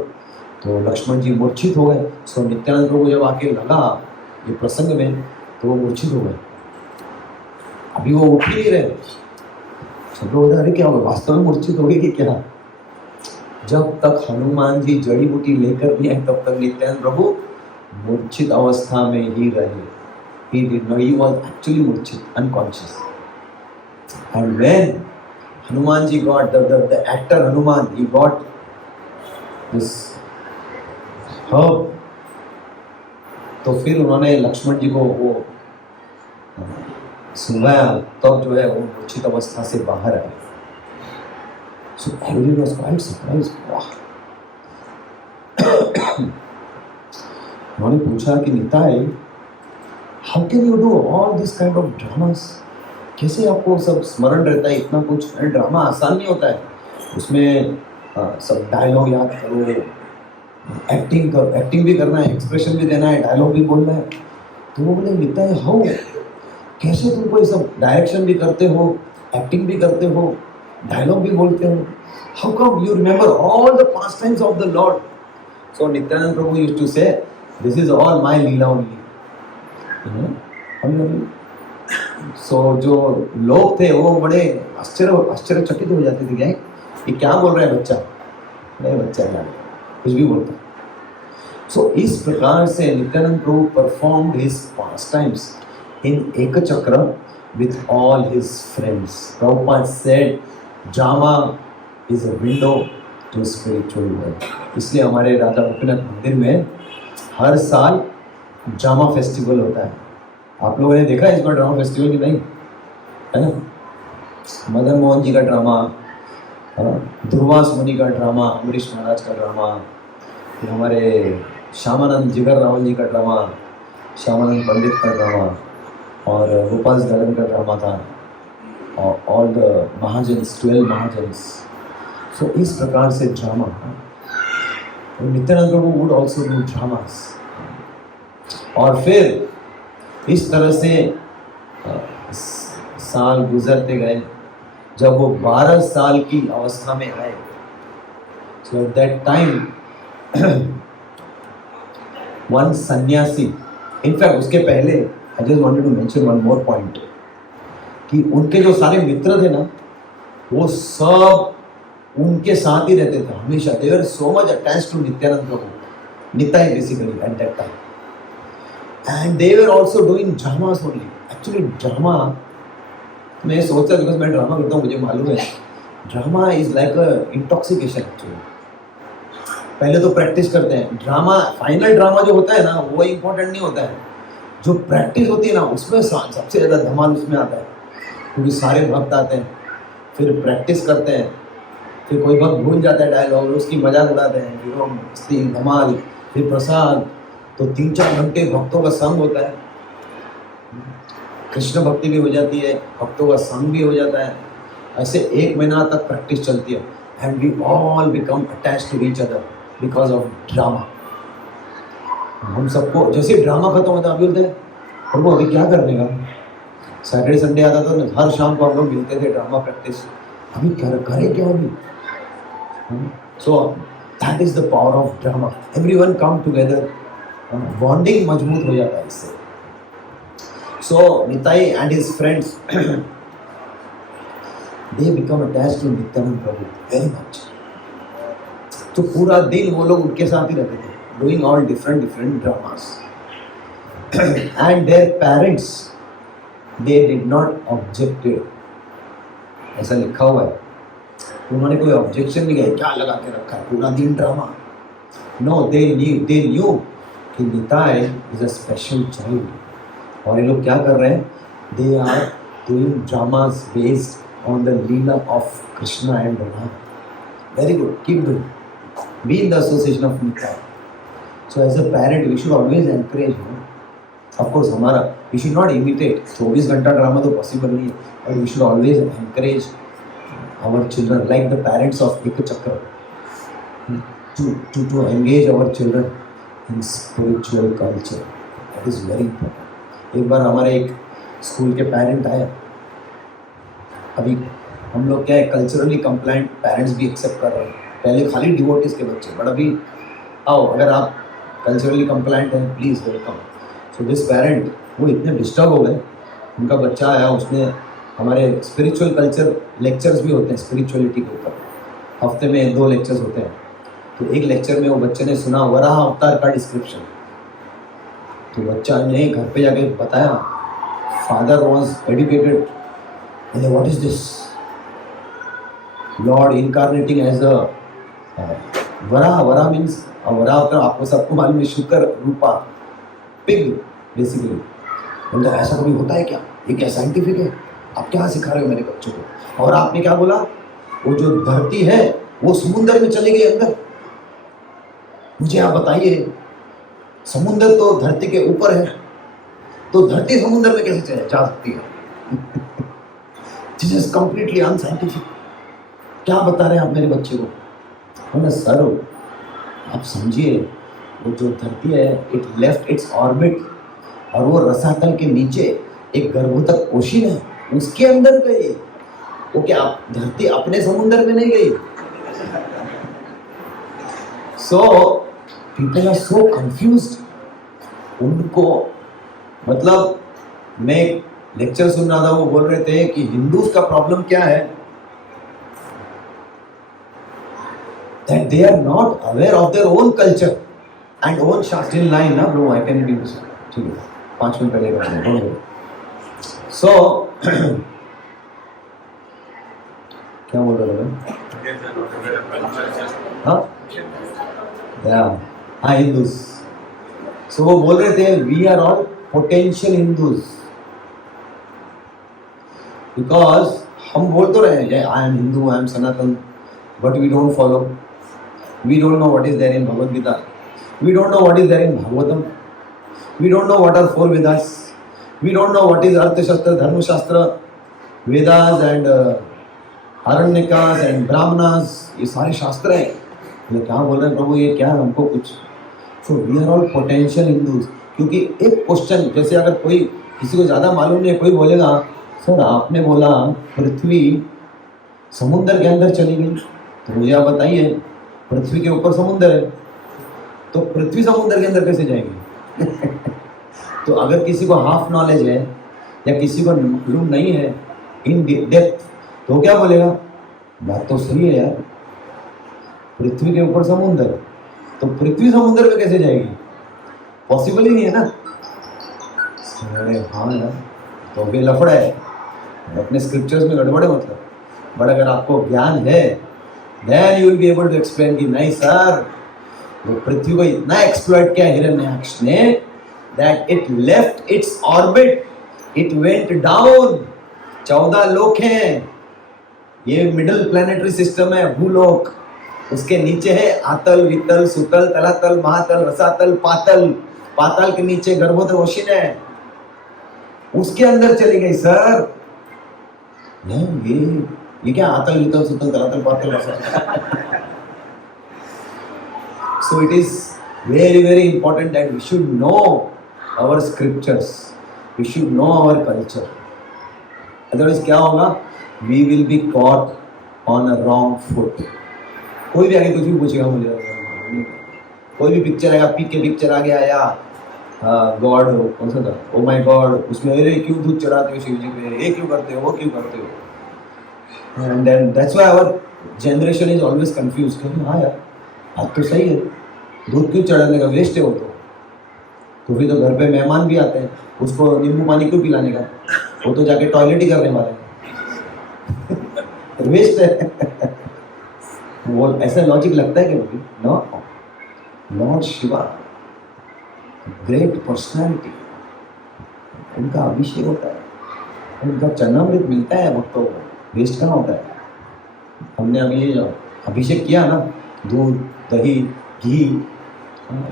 तो लक्ष्मण जी मूर्छित हो गए। सो नित्यानंद प्रभु जब आके लगा ये प्रसंग में, तो वो मूर्छित हो गए, अभी वो उठ ही नहीं रहे। सब लोग अरे क्या होगा, वास्तव में मूर्छित हो गए कि क्या? जब तक हनुमान जी जड़ी बूटी लेकर नहीं आए तब तक नित्यानंद प्रभु मूर्छित अवस्था में ही रहे। He was actually मूर्छित, unconscious. And when Hanuman ji got the actor Hanuman, he got this herb. तो फिर उन्होंने लक्ष्मण जी को वो सुनाया, तब जो है वो मूर्छित अवस्था से बाहर आए. So everyone was quite surprised. Wow. उन्होंने पूछा कि Nitai, how can you do all this kind of dramas? कैसे आपको सब स्मरण रहता है इतना कुछ? ड्रामा आसान नहीं होता है, उसमें सब डायलॉग याद करो, एक्टिंग करो, एक्टिंग भी करना है, एक्सप्रेशन भी देना है, डायलॉग भी बोलना है. तो वो बोले निताई हाउ, कैसे तुमको ये सब डायरेक्शन भी करते हो, एक्टिंग भी करते हो, डायलॉग भी बोलते हो? How come you remember all the pastimes of the lord? So Nityananda Prabhu used to say, this is all my lila only. So जो लोग थे वो बड़े आश्चर्यचकित हो जाते थे, ये क्या बोल रहा है बच्चा? नहीं, बच्चा क्या कुछ भी बोलता. सो इस प्रकार से Nityananda Prabhu performed his pastimes in Ekachakra with all his friends. Prabhupada said drama is a window to spiritual world. इसलिए हमारे राधा गोपीनाथ मंदिर में हर साल ड्रामा फेस्टिवल होता है. आप लोगों ने देखा है इस बार ड्रामा फेस्टिवल की? नहीं है ना? मदन मोहन जी का ड्रामा, दुर्वास मुनि का ड्रामा, अमरीश महाराज का ड्रामा, फिर हमारे श्यामानंद जिगर रावल जी का ड्रामा, श्यामानंद पंडित का ड्रामा, और गोपाल दलन का ड्रामा था, और ऑल द महाजन्स, 12 महाजन्स. सो इस प्रकार से drama. Nityanand Prabhu would also do dramas. और फिर इस तरह से साल गुजरते गए. जब वो 12 साल की अवस्था में आए, सो एट दैट टाइम वन सन्यासी, इनफैक्ट उसके पहले I just wanted to mention one more point कि उनके जो सारे मित्र थे ना, वो सब उनके साथ ही रहते थे हमेशा. They were so much attached to Nityanand Prabhu, Nitai basically at that time, and they were also doing dramas only. Actually drama, मैं सोचा बिकॉज मैं ड्रामा करता हूँ, मुझे मालूम है drama is like a intoxication. Actually पहले तो प्रैक्टिस करते हैं. ड्रामा, फाइनल ड्रामा जो होता है ना, वो इम्पोर्टेंट नहीं होता है. जो प्रैक्टिस होती है ना, उसमें सबसे ज़्यादा धमाल उसमें आता है, क्योंकि सारे भक्त आते हैं, फिर प्रैक्टिस करते हैं, फिर कोई भक्त भूल जाता है डायलॉग, उसकी मजाक उड़ाते हैं, फिर धमाल, फिर प्रसाद. तो 3-4 घंटे भक्तों का संग होता है, कृष्ण भक्ति भी हो जाती है, भक्तों का संग भी हो जाता है. ऐसे 1 महीना तक प्रैक्टिस चलती है. And we all become attached to each other because of drama. हम सबको जैसे ड्रामा खत्म होता है, अभी बोलते हैं प्रभु अभी क्या करने का. सैटरडे संडे आता था ना, हर शाम को हम लोग मिलते थे, ड्रामा प्रैक्टिस. अभी करें क्या अभी? So that is the power of drama. Everyone come together, bonding मजबूत हो जाता है इससे. So Nitai and his friends, they become attached to Nityananda Prabhu very much. तो पूरा दिन वो लोग उनके साथ ही रहते थे, doing all different dramas. And their parents, they did not object. ऐसा लिखा हुआ है, उन्होंने कोई ऑब्जेक्शन नहीं किया, क्या लगा के रखा है पूरा दिन ड्रामा. नो, they knew कि Nitai is a special child. और ये लोग क्या कर रहे हैं? They are doing dramas based on the leela of Krishna and Radha. Very good, keep doing. Be in the association of Nitai. So as a parent, we should always encourage. Of course, हमारा we should not imitate. 24 घंटा drama तो possible नहीं है, but we should always encourage our children, like the parents of Ek Chakra, to engage our children in spiritual culture. That is very important. एक बार हमारे एक school के parent आए. अभी हम लोग क्या है, कल्चरली कंप्लाइंट पेरेंट्स भी एक्सेप्ट कर रहे हैं. पहले खाली डिवोटीज के बच्चे, बट अभी आओ, अगर आप कल्चरली कंप्लाइंट हैं, please welcome. So this parent, वो इतने डिस्टर्ब हो गए, उनका बच्चा आया, उसने हमारे स्पिरिचुअल कल्चर लेक्चर्स भी होते हैं स्पिरिचुअलिटी के ऊपर, हफ्ते में 2 लेक्चर्स होते हैं. तो एक लेक्चर में वो बच्चे ने सुना वराह अवतार का डिस्क्रिप्शन. तो बच्चा ने घर पे जाके बताया, father was educated. What is this? Lord incarnating as a vara. Vara means वरा होता है, आपको सबको मालूम है, शुक्र रूपा, पिग बेसिकली. तो ऐसा कभी होता है क्या? ये क्या साइंटिफिक है? आप क्या सिखा रहे हो मेरे बच्चों को? और आपने क्या बोला? वो जो धरती है वो समुद्र में चली गई अंदर. मुझे आप बताइए, समुद्र तो धरती के ऊपर है, तो धरती समुद्र में कैसे जा सकती है? This is completely unscientific. क्या बता रहे हैं आप मेरे बच्चे को? बोला सर आप समझिए, वो जो धरती है इट लेफ्ट इट्स ऑर्बिट, और वो रसातल के नीचे एक गर्भोतक ओशिन है, उसके अंदर गई. वो क्या धरती अपने समुद्र में नहीं गई? So people are so confused. उनको मतलब मैं लेक्चर सुन रहा था, वो बोल रहे थे कि हिंदूज का प्रॉब्लम क्या है, that they are not aware of their own culture and own शास्त्र. in line ना bro, I can be this. ठीक है, 5 मिनट पहले करते हैं. So क्या बोल रहे थे? हाँ हाँ हिंदूज. सो वो बोल रहे थे we are all potential Hindus, because हम बोल तो रहे हैं I am Hindu, I am Sanatan, but we don't follow. We don't know what is there in Bhagavad Gita. We don't know what is there in Bhagavatam. We don't know what are 4 Vedas. We don't know what is Artha Shastra, Dharma Shastra, Vedas and Aranyakas and Brahmanas. ये सारे शास्त्र हैं. ये क्या बोल रहे हैं प्रभु, ये क्या हमको कुछ. So we are all potential Hindus. क्योंकि एक क्वेश्चन, जैसे अगर कोई किसी को ज़्यादा मालूम नहीं है, कोई बोलेगा सर आपने बोला पृथ्वी समुद्र के अंदर चली गई, तो मुझे आप बताइए पृथ्वी के ऊपर समुद्र है, तो पृथ्वी समुद्र के अंदर कैसे जाएगी? तो अगर किसी को हाफ नॉलेज है या किसी को मालूम नहीं है इन डेप्थ, तो क्या बोलेगा? बात तो सही है यार, पृथ्वी के ऊपर समुद्र, तो पृथ्वी समुद्र में कैसे जाएगी? पॉसिबल ही नहीं है ना. अरे हाँ यार, तो भी लफड़ा है, अपने स्क्रिप्चर्स में गड़बड़ है मतलब. बट अगर आपको ज्ञान है then you will be able to explain कि नहीं सर, वो पृथ्वी को इतना एक्सप्लॉइट किया हिरण्याक्ष ने that it left its orbit, it went down. 14 लोक हैं, ये मिडल प्लैनेटरी सिस्टम है भूलोक, उसके नीचे है आतल, वितल, सुतल, तलातल, महातल, रसातल, पातल. पाताल के नीचे गर्भोदक ओशिन है, उसके अंदर चली गई सर. नहीं ये क्या आतल, वितल, सुतल, तलातल, पातल, रसातल. So it is very very important that we should know our scriptures, we should know our culture. Otherwise क्या होगा? We will be caught on a wrong foot. कोई भी आगे कुछ भी पूछेगा मुझे, कोई भी पिक्चर आएगा, पीक के पिक्चर आ गया या गॉड कौन सा था, ओ माय गॉड, उसमें अरे क्यों दूध चढ़ाते हो शिव जी पे, ये क्यों करते हो, वो क्यों करते हो. And then that's why our generation is always confused. हाँ यार बात तो सही है, दूध क्यों चढ़ाने का, वेस्ट है वो तो फिर तो घर पे मेहमान भी आते हैं, उसको नींबू पानी क्यों पिलाने का, वो तो जाके टॉयलेट ही करने वाले हैं. वेस्ट है. वो ऐसा लॉजिक लगता है कि मुझे no. Lord Shiva great personality, उनका अभिषेक होता है, उनका चरणामृत मिलता है भक्तों को, वेस्ट कहाँ होता है. हमने अभी अभिषेक किया ना, दूध, दही, घी,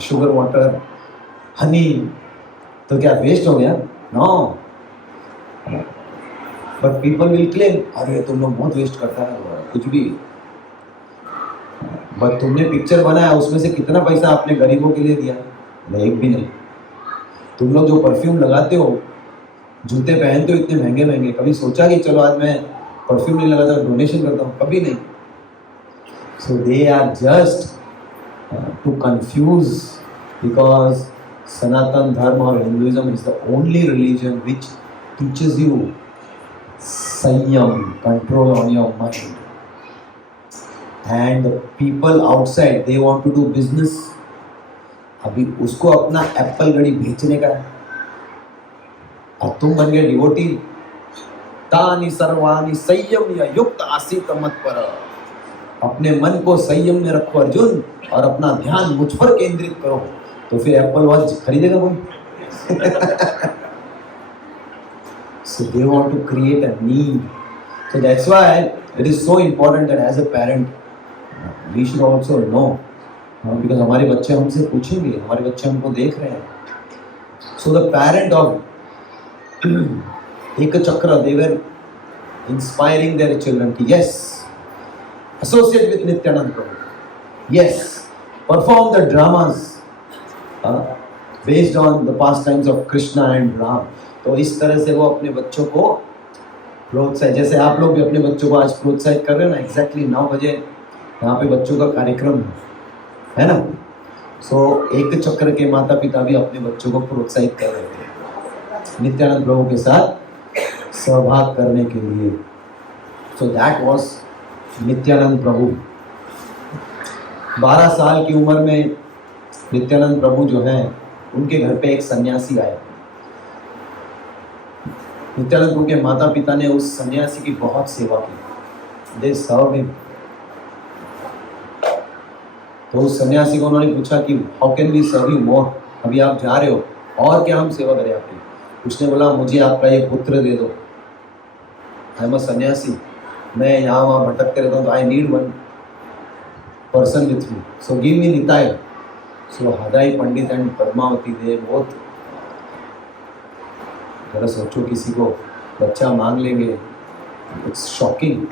शुगर वाटर, हनी, तो क्या वेस्ट हो गया? No. But people will claim अरे तुम लोग बहुत वेस्ट करता है कुछ भी. बट तुमने पिक्चर बनाया, उसमें से कितना पैसा आपने गरीबों के लिए दिया? एक भी नहीं. तुम लोग जो परफ्यूम लगाते हो, जूते पहनते हो इतने महंगे महंगे, कभी सोचा कि चलो आज मैं परफ्यूम नहीं लगाता, डोनेशन करता हूँ? कभी नहीं. So they are just to confuse, because Sanatana Dharma और Hinduism is the only religion which teaches you संयम, control on your mind. And people outside they want to do business. अभी उसको अपना एप्पल घड़ी बेचने का है, और तुम बन गए डिवोटी. तानि सर्वाणि संयम्य युक्त आसीत मत्पर. अपने मन को संयम में रखो अर्जुन, और अपना ध्यान मुझ पर केंद्रित करो, तो फिर एप्पल वॉच खरीदेगा कोई? So they want to create a need. So that's why it is so important that as a parent we should also know, because हमारे बच्चे हमसे पूछेंगे, हमारे बच्चे हमको देख रहे हैं. So the parent of Ekachakra, they were inspiring their children to yes, associate with Nityanand Prabhu, yes, perform the dramas based on the pastimes of Krishna and Ram. तो इस तरह से वो अपने बच्चों को प्रोत्साहित, जैसे आप लोग भी अपने बच्चों को आज प्रोत्साहित कर रहे हैं ना, एग्जैक्टली 9 बजे यहाँ पे बच्चों का कार्यक्रम है ना. सो एक चक्र के माता पिता भी अपने बच्चों को प्रोत्साहित कर रहे थे नित्यानंद प्रभु के साथ सहभाग करने के लिए. सो दैट वाज नित्यानंद प्रभु. 12 साल की उम्र में नित्यानंद प्रभु जो हैं उनके घर पे एक सन्यासी आया. नित्यानंद प्रभु के माता पिता ने उस सन्यासी की बहुत सेवा की. They serve him. तो उस सन्यासी को उन्होंने पूछा कि how can we serve you more, अभी आप जा रहे हो और क्या हम सेवा करें आपकी. उसने बोला मुझे आपका ये पुत्र दे दो. आई एम अ सन्यासी, मैं यहाँ वहाँ भटकते रहता हूँ, तो I need one person with me, so give me Nitai. So Hadai Pandit and Padmavati they both, जरा सोचो किसी को बच्चा मांग लेंगे, इट्स शॉकिंग.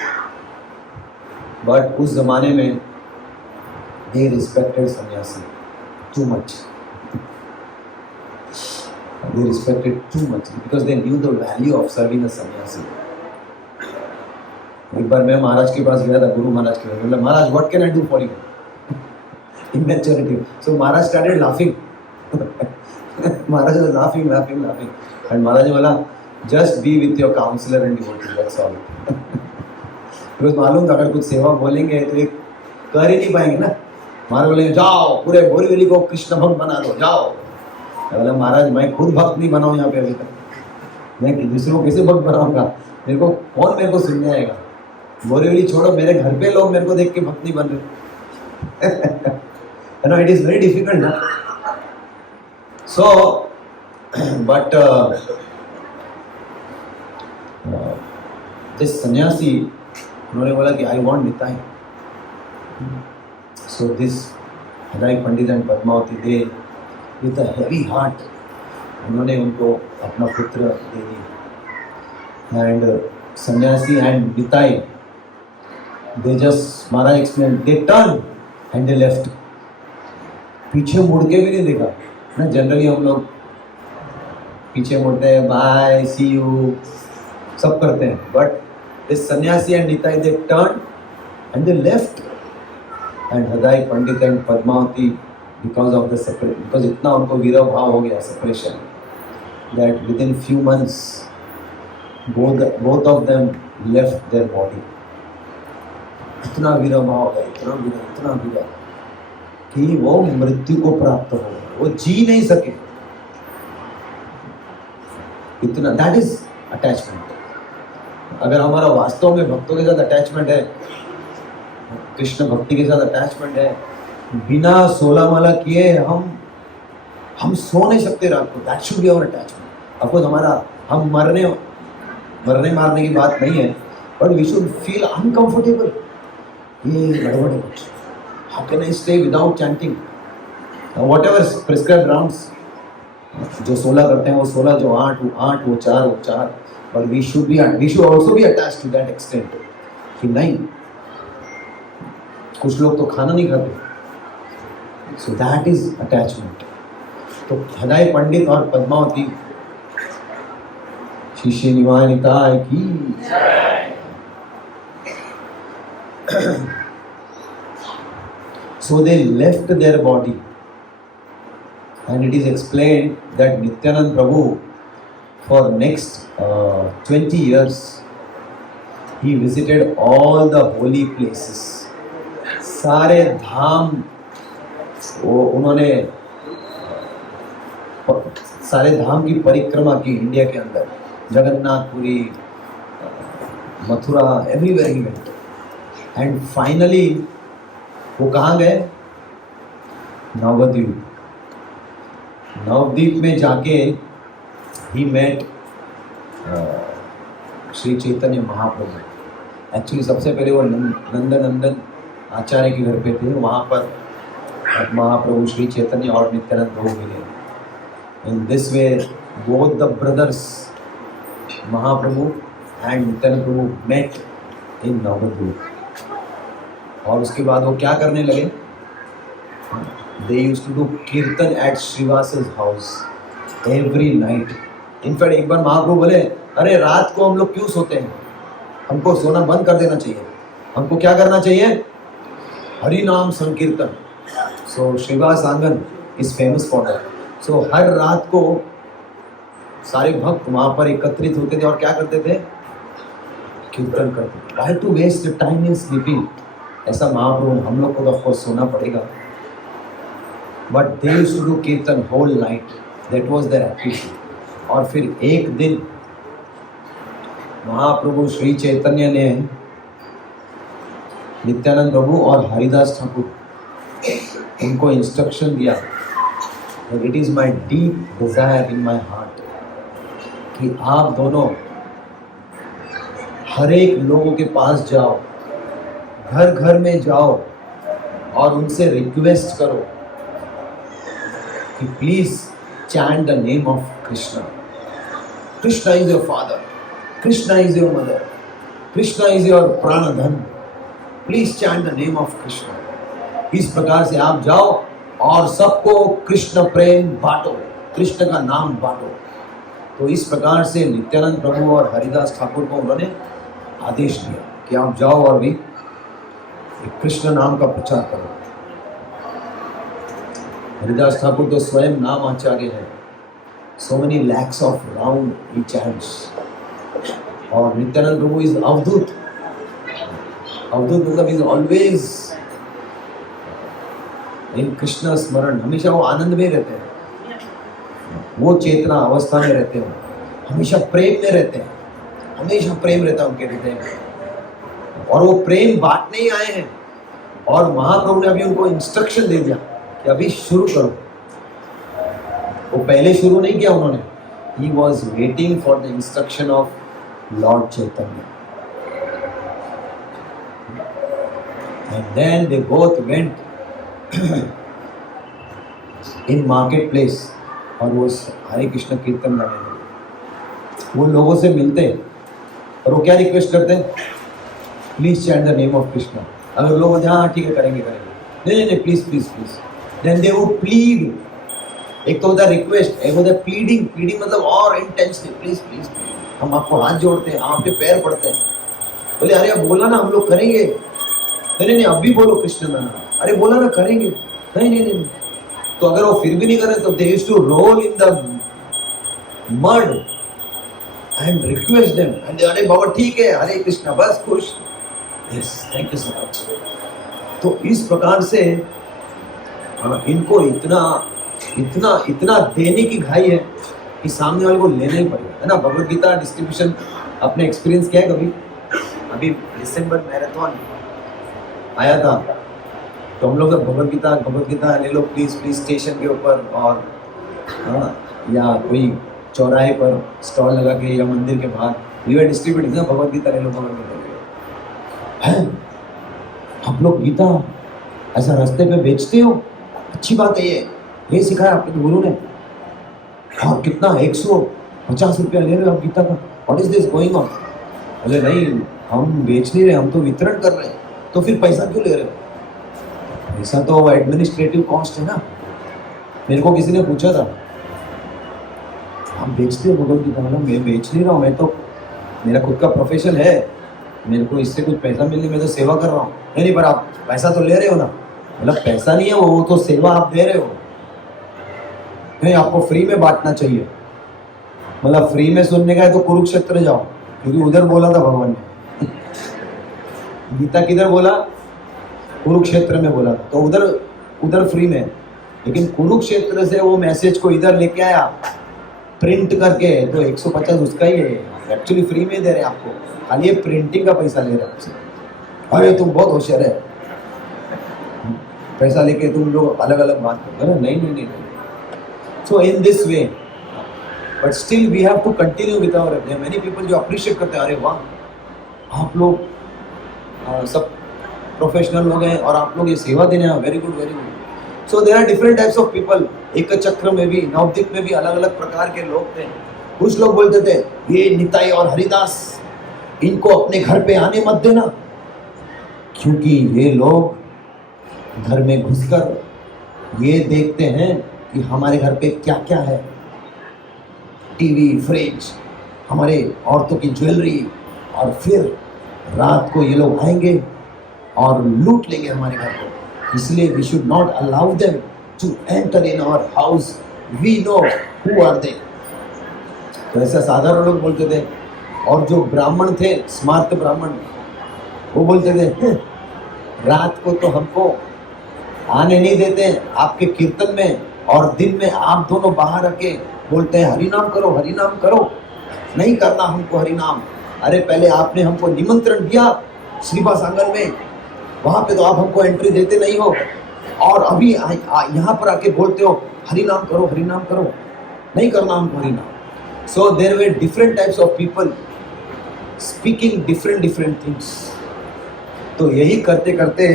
बट उस जमाने में दे रिस्पेक्टेड सन्यासी too much. They respected too much because they knew the value of serving a sannyasi. एक बार मैं महाराज के पास गया था, गुरु महाराज के पास. बोला Maharaj what can I do for you? Immaturity. So Maharaj started laughing. Maharaj was laughing. And Maharaj ने बोला just be with your counselor and devotee, that's all. because मालूम था अगर कुछ सेवा बोलेंगे तो एक कर ही नहीं पाएंगे ना. महाराज बोलेंगे जाओ पूरे बोरीवली को कृष्ण भक्त बना दो, जाओ. बोला महाराज मैं खुद भक्त नहीं बनाऊँ यहाँ पे अभी तक, मैं दूसरों को कैसे भक्त बनाऊंगा? मेरे को कौन मेरे को सुनने आएगा? बोरीवली छोड़ो, मेरे घर पे लोग मेरे को देख के भक्त नहीं बन रहे. You know, it is very difficult, na? So, but this sannyasi, उन्होंने बोला कि I want Nitai. So this Hadai Pandit and Padmavati, they with a heavy heart, उन्होंने उनको अपना पुत्र दे दिया. And sannyasi and Nitai, they just, Maharaj explained, they turned and they left. पीछे मुड़ के भी नहीं देखा ना. जनरली हम लोग पीछे मुड़ते हैं, बाय सी यू सब करते हैं. But this sannyasi and Nitai they turn and they left. And Hadai Pandit and Padmavati because of the separate, because इतना उनको विरह भाव हो गया, separation, that within few months both of them left their body. इतना विरह भाव हो गया, इतना विरह कि वो मृत्यु को प्राप्त हो गए, वो जी नहीं सके. इतना, दैट इज अटैचमेंट. अगर हमारा वास्तव में भक्तों के साथ अटैचमेंट है, कृष्ण भक्ति के साथ अटैचमेंट है, बिना 16 माला किए हम सो नहीं सकते रात को. That should be our attachment. Of course हमारा, हम मरने मारने की बात नहीं है, but we should feel uncomfortable. ये गड़बड़ है कुछ. How can I stay without chanting? Whatever prescribed rounds, जो 16 करते हैं वो 16, जो 8 वो 4. But we should also be attached to that extent. कि नहीं, कुछ लोग तो खाना नहीं खाते. So that is attachment. तो हदाई पंडित और पद्मावती, शिष्य निवाय निताय की. So they left their body, and it is explained that Nityanand Prabhu, for next 20 years, he visited all the holy places. सारे धाम वो उन्होंने सारे धाम की परिक्रमा की इंडिया के अंदर. जगन्नाथपुरी, मथुरा, एवरीवेयर ही वेंट. एंड फाइनली वो कहाँ गए? नवद्वीप। नवद्वीप में जाके ही मेट श्री चैतन्य महाप्रभु। एक्चुअली सबसे पहले वो नंदन आचार्य के घर पे थे, वहाँ पर महाप्रभु श्री चैतन्य और नित्यानंद प्रभु मिले। In this way both the brothers Mahaprabhu and Nityanand Prabhu met in Navadvip. और उसके बाद वो क्या करने लगे? They used to do कीर्तन at श्रीवास's house every night. In fact एक बार महाप्रभु बोले, अरे रात को हम लोग क्यों सोते हैं, हमको सोना बंद कर देना चाहिए, हमको क्या करना चाहिए? हरि नाम संकीर्तन। सो श्रीवास आंगन इज फेमस फॉर दैट। सो हर रात को सारे भक्त वहाँ पर एकत्रित होते थे और क्या करते थे? कीर्तन करते थे। Why to waste the time in sleeping? ऐसा महाप्रभु, हम लोग को तो ऑफकोर्स सोना पड़ेगा, but they used to do kirtan whole night, that was their activity. और फिर एक दिन महाप्रभु श्री चैतन्य ने नित्यानंद प्रभु और हरिदास ठाकुर उनको इंस्ट्रक्शन दिया, it is my deep desire in my heart कि आप दोनों हर एक लोगों के पास जाओ, घर घर में जाओ और उनसे रिक्वेस्ट करो कि please chant the name of Krishna. Krishna is your father, Krishna is your mother, Krishna is your प्राणधन, please chant the name of Krishna. इस प्रकार से आप जाओ और सबको कृष्ण प्रेम बांटो, कृष्ण का नाम बांटो। तो इस प्रकार से नित्यानंद प्रभु और हरिदास ठाकुर को उन्होंने आदेश दिया कि आप जाओ और भी कृष्ण नाम का प्रचार करो। हरिदास ठाकुर तो स्वयं नाम आचार्य है, so many lakhs of round he chants। और नित्यानंद प्रभु इज अवधूत। अवधूत मतलब इज ऑलवेज इन कृष्ण स्मरण, हमेशा वो आनंद में रहते हैं, वो चेतना अवस्था में रहते हैं, हमेशा प्रेम में रहते हैं, हमेशा प्रेम रहता है उनके हृदय में। और वो प्रेम बांटने ही आए हैं। और महाप्रभु ने अभी उनको इंस्ट्रक्शन दे दिया कि अभी शुरू करो। वो पहले शुरू नहीं किया उन्होंने, he was waiting for the instruction of lord Chaitanya. And then they both went in market place और वो हरे कृष्ण कीर्तन गाने लगे। वो लोगों से मिलते और वो क्या रिक्वेस्ट करते हैं? Please chant the name of Krishna. अगर लोग हाँ ठीक है करेंगे, नहीं please please please. Then they would plead. एक तो होता है रिक्वेस्ट, एक होता है प्लीडिंग। प्लीडिंग मतलब और इंटेंसली, प्लीज प्लीज प्लीज, हम आपको हाथ जोड़ते हैं, हम आपके पैर पड़ते हैं। बोले अरे अब बोला ना हम लोग करेंगे। नहीं अब भी बोलो कृष्ण नाम। अरे बोला ना करेंगे। नहीं। तो अगर वो फिर भी नहीं करे तो they used to roll in the mud and request them and अरे बाबा ठीक है हरे कृष्णा, बस खुश, yes thank you so much. तो इस प्रकार से इनको इतना देने की घाई है कि सामने वाले को लेना ही पड़ेगा, है ना। भगवद गीता डिस्ट्रीब्यूशन आपने एक्सपीरियंस किया है कभी? अभी दिसंबर मैराथन आया था तो हम लोग भगवद गीता ले लो प्लीज स्टेशन के ऊपर और या कोई चौराहे पर स्टॉल लगा के या मंदिर के बाहर वी आर डिस्ट्रीब्यूटिंग ना, भगवद गीता ले लो, भगवद गीता ले लो। है आप लोग गीता ऐसा रास्ते पे बेचते हो? अच्छी बात है, ये सिखाया आपके गुरु ने। और कितना 150 रुपया ले रहे हो आप गीता का? What is this going on? बोले नहीं हम बेच नहीं रहे, हम तो वितरण कर रहे हैं। तो फिर पैसा क्यों ले रहे हो? पैसा तो एडमिनिस्ट्रेटिव कॉस्ट है ना। मेरे को किसी ने पूछा था आप बेचते हो भगवद गीता? मतलब मैं बेच नहीं रहा हूँ, मैं तो मेरा खुद का प्रोफेशन है, मेरे को इससे कुछ पैसा मिलने, मैं तो सेवा कर रहा हूँ। नहीं पर आप पैसा तो ले रहे हो ना। मतलब पैसा नहीं है वो तो सेवा आप दे रहे हो। नहीं आपको फ्री में बांटना चाहिए। मतलब फ्री में सुनने का है तो कुरुक्षेत्र जाओ, क्योंकि उधर बोला था भगवान ने। गीता किधर बोला? कुरुक्षेत्र में बोला था, तो उधर फ्री में। लेकिन कुरुक्षेत्र से वो मैसेज को इधर लेके आया प्रिंट करके, तो 150 उसका ही है। एक्चुअली फ्री में दे रहे हैं आपको, खाली ये प्रिंटिंग का पैसा ले रहे हैं आपसे। अरे तुम बहुत होशियार है, पैसा लेके तुम लोग अलग अलग बात करते हो। नहीं नहीं नहीं नहीं। So in this way, but still we have to continue with our. There many people जो अप्रिशिएट करते हैं, अरे वाह आप लोग सब प्रोफेशनल लोग हैं और आप लोग ये सेवा देने हैं, very good very good. So there are different types of people. एक चक्र में भी, नवदीप में भी अलग अलग प्रकार के लोग थे। कुछ लोग बोलते थे ये निताई और हरिदास, इनको अपने घर पे आने मत देना, क्योंकि ये लोग घर में घुसकर ये देखते हैं कि हमारे घर पे क्या क्या है, टीवी, फ्रिज, हमारे औरतों की ज्वेलरी, और फिर रात को ये लोग आएंगे और लूट लेंगे हमारे घर को। इसलिए we should not allow them to enter in our house, we know who are they. तो ऐसा साधारण लोग बोलते थे। और जो ब्राह्मण थे, स्मार्त ब्राह्मण, वो बोलते थे रात को तो हमको आने नहीं देते आपके कीर्तन में, और दिन में आप दोनों बाहर आके बोलते हैं हरिनाम करो हरिनाम करो। नहीं करना हमको हरिनाम। अरे पहले आपने हमको निमंत्रण दिया श्रीवास आंगन में, वहाँ पे तो आप हमको एंट्री देते नहीं हो, और अभी यहाँ पर आके बोलते हो हरिनाम करो हरिनाम करो। नहीं करना हमको हरिनाम। So their way different types of people speaking different different things. तो यही करते करते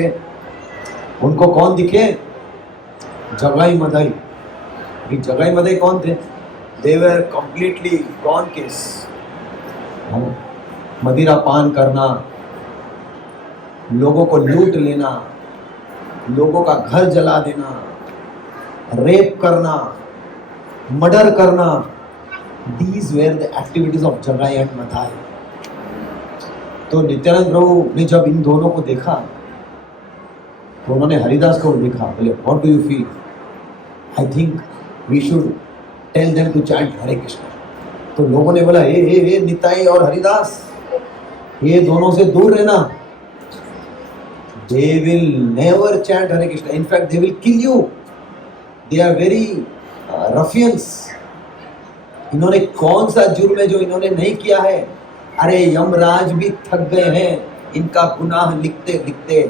उनको कौन दिखे? जगाई मदाई। जगाई मदाई कौन थे? दे वर कंप्लीटली गॉन केस। मदिरा पान करना, लोगों को लूट लेना, लोगों का घर जला देना, रेप करना, मर्डर करना, these were the activities of जगाई एंड मदाई। तो नित्यानंद प्रभु ने जब इन दोनों को देखा तो उन्होंने हरिदास को देखा, बोले what do you feel? I think we should tell them to chant Hare Krishna. तो लोगों ने बोला हे निताई और हरिदास, ये दोनों से दूर रहना। They will never chant Hare Krishna. In fact, they will kill you. They are very ruffians. इन्होंने कौन सा जुर्म है जो इन्होंने नहीं किया है? अरे यमराज भी थक गए हैं इनका गुनाह लिखते लिखते।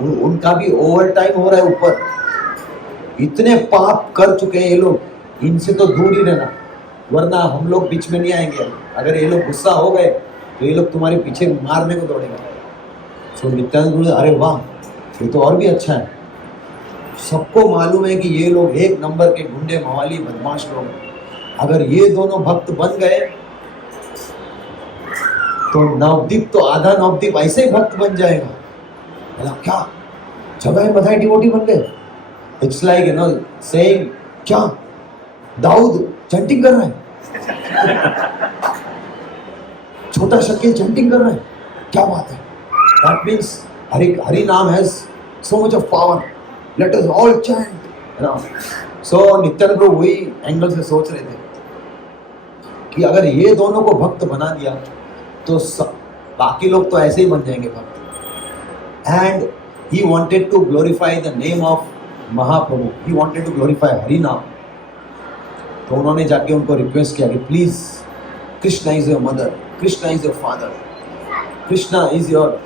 उनका भी ओवर टाइम हो रहा है ऊपर। इतने पाप कर चुके हैं ये लोग, इनसे तो दूर ही रहना, वरना हम लोग बीच में नहीं आएंगे। अगर ये लोग गुस्सा हो गए तो ये लोग तुम्हारे पीछे मारने को दौड़ेगा। तो नित्यानंद बोले अरे वाह, ये तो और भी अच्छा है। सबको मालूम है कि ये लोग एक नंबर के गुंडे, मवाली, बदमाश लोग हैं। अगर ये दोनों भक्त बन गए तो नवदीप तो आधा नवदीप ऐसे ही भक्त बन जाएगा। बोला क्या जगाई मदाई डिवोटी बन गए? It's like you know saying क्या दाऊद चैंटिंग कर रहा है, छोटा शकील चैंटिंग कर रहा है, क्या बात है। That means Hari Naam has so much of power. Let us all chant. You know. So Nityanand प्रभु वही एंगल से सोच रहे थे कि अगर ये दोनों को भक्त बना दिया तो बाकी लोग तो ऐसे ही बन जाएंगे भक्त। And he wanted to glorify the name of Mahaprabhu. He wanted to glorify Hari नाम। तो उन्होंने जाके उनको रिक्वेस्ट किया कि please, Krishna is your mother, Krishna is your father, Krishna is your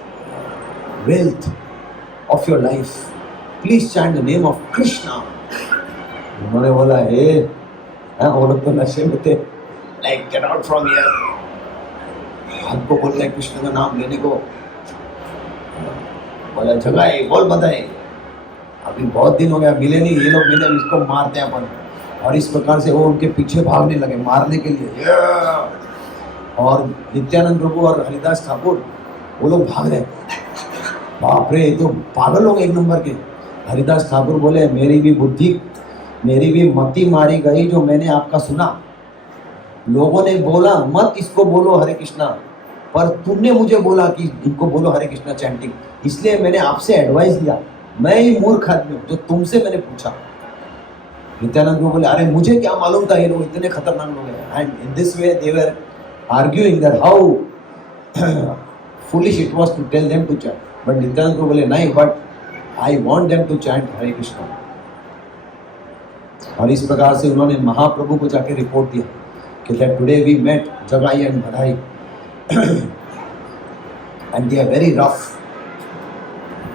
wealth of your life, please chant the name of Krishna. उन्होंने बोला वो लोग तो नशे में थे, like get out from here। हमको बोल रहे कृष्ण का नाम लेने को। बोला जगाई बोल बताए, अभी बहुत दिन हो गया मिले नहीं, ये लोग मिले इसको मारते हैं अपन। और इस प्रकार से वो उनके पीछे भागने लगे मारने के लिए। और नित्यानंद प्रभु और हरिदास ठाकुर वो लोग भाग रहे। बाप रे, ये तो पागल हो गए एक नंबर के। हरिदास ठाकुर बोले मेरी भी बुद्धि, मेरी भी मति मारी गई जो मैंने आपका सुना। लोगों ने बोला मत इसको बोलो हरे कृष्णा, पर तुमने मुझे बोला कि इनको बोलो हरे कृष्णा चैंटिंग, इसलिए मैंने आपसे एडवाइस दिया। मैं ही मूर्ख आदमी हूँ जो तुमसे मैंने पूछा। नित्यानंद को बोले अरे मुझे क्या मालूम था ये लोग इतने खतरनाक लोग हैं। And in this way they were arguing that how foolish it was to tell them to chant. But Nityananda को बोले नहीं, but I want them to chant Hare Krishna. और इस प्रकार से उन्होंने महाप्रभु को जाके रिपोर्ट दिया कि that today we met Jagai and Madhai and they are very rough.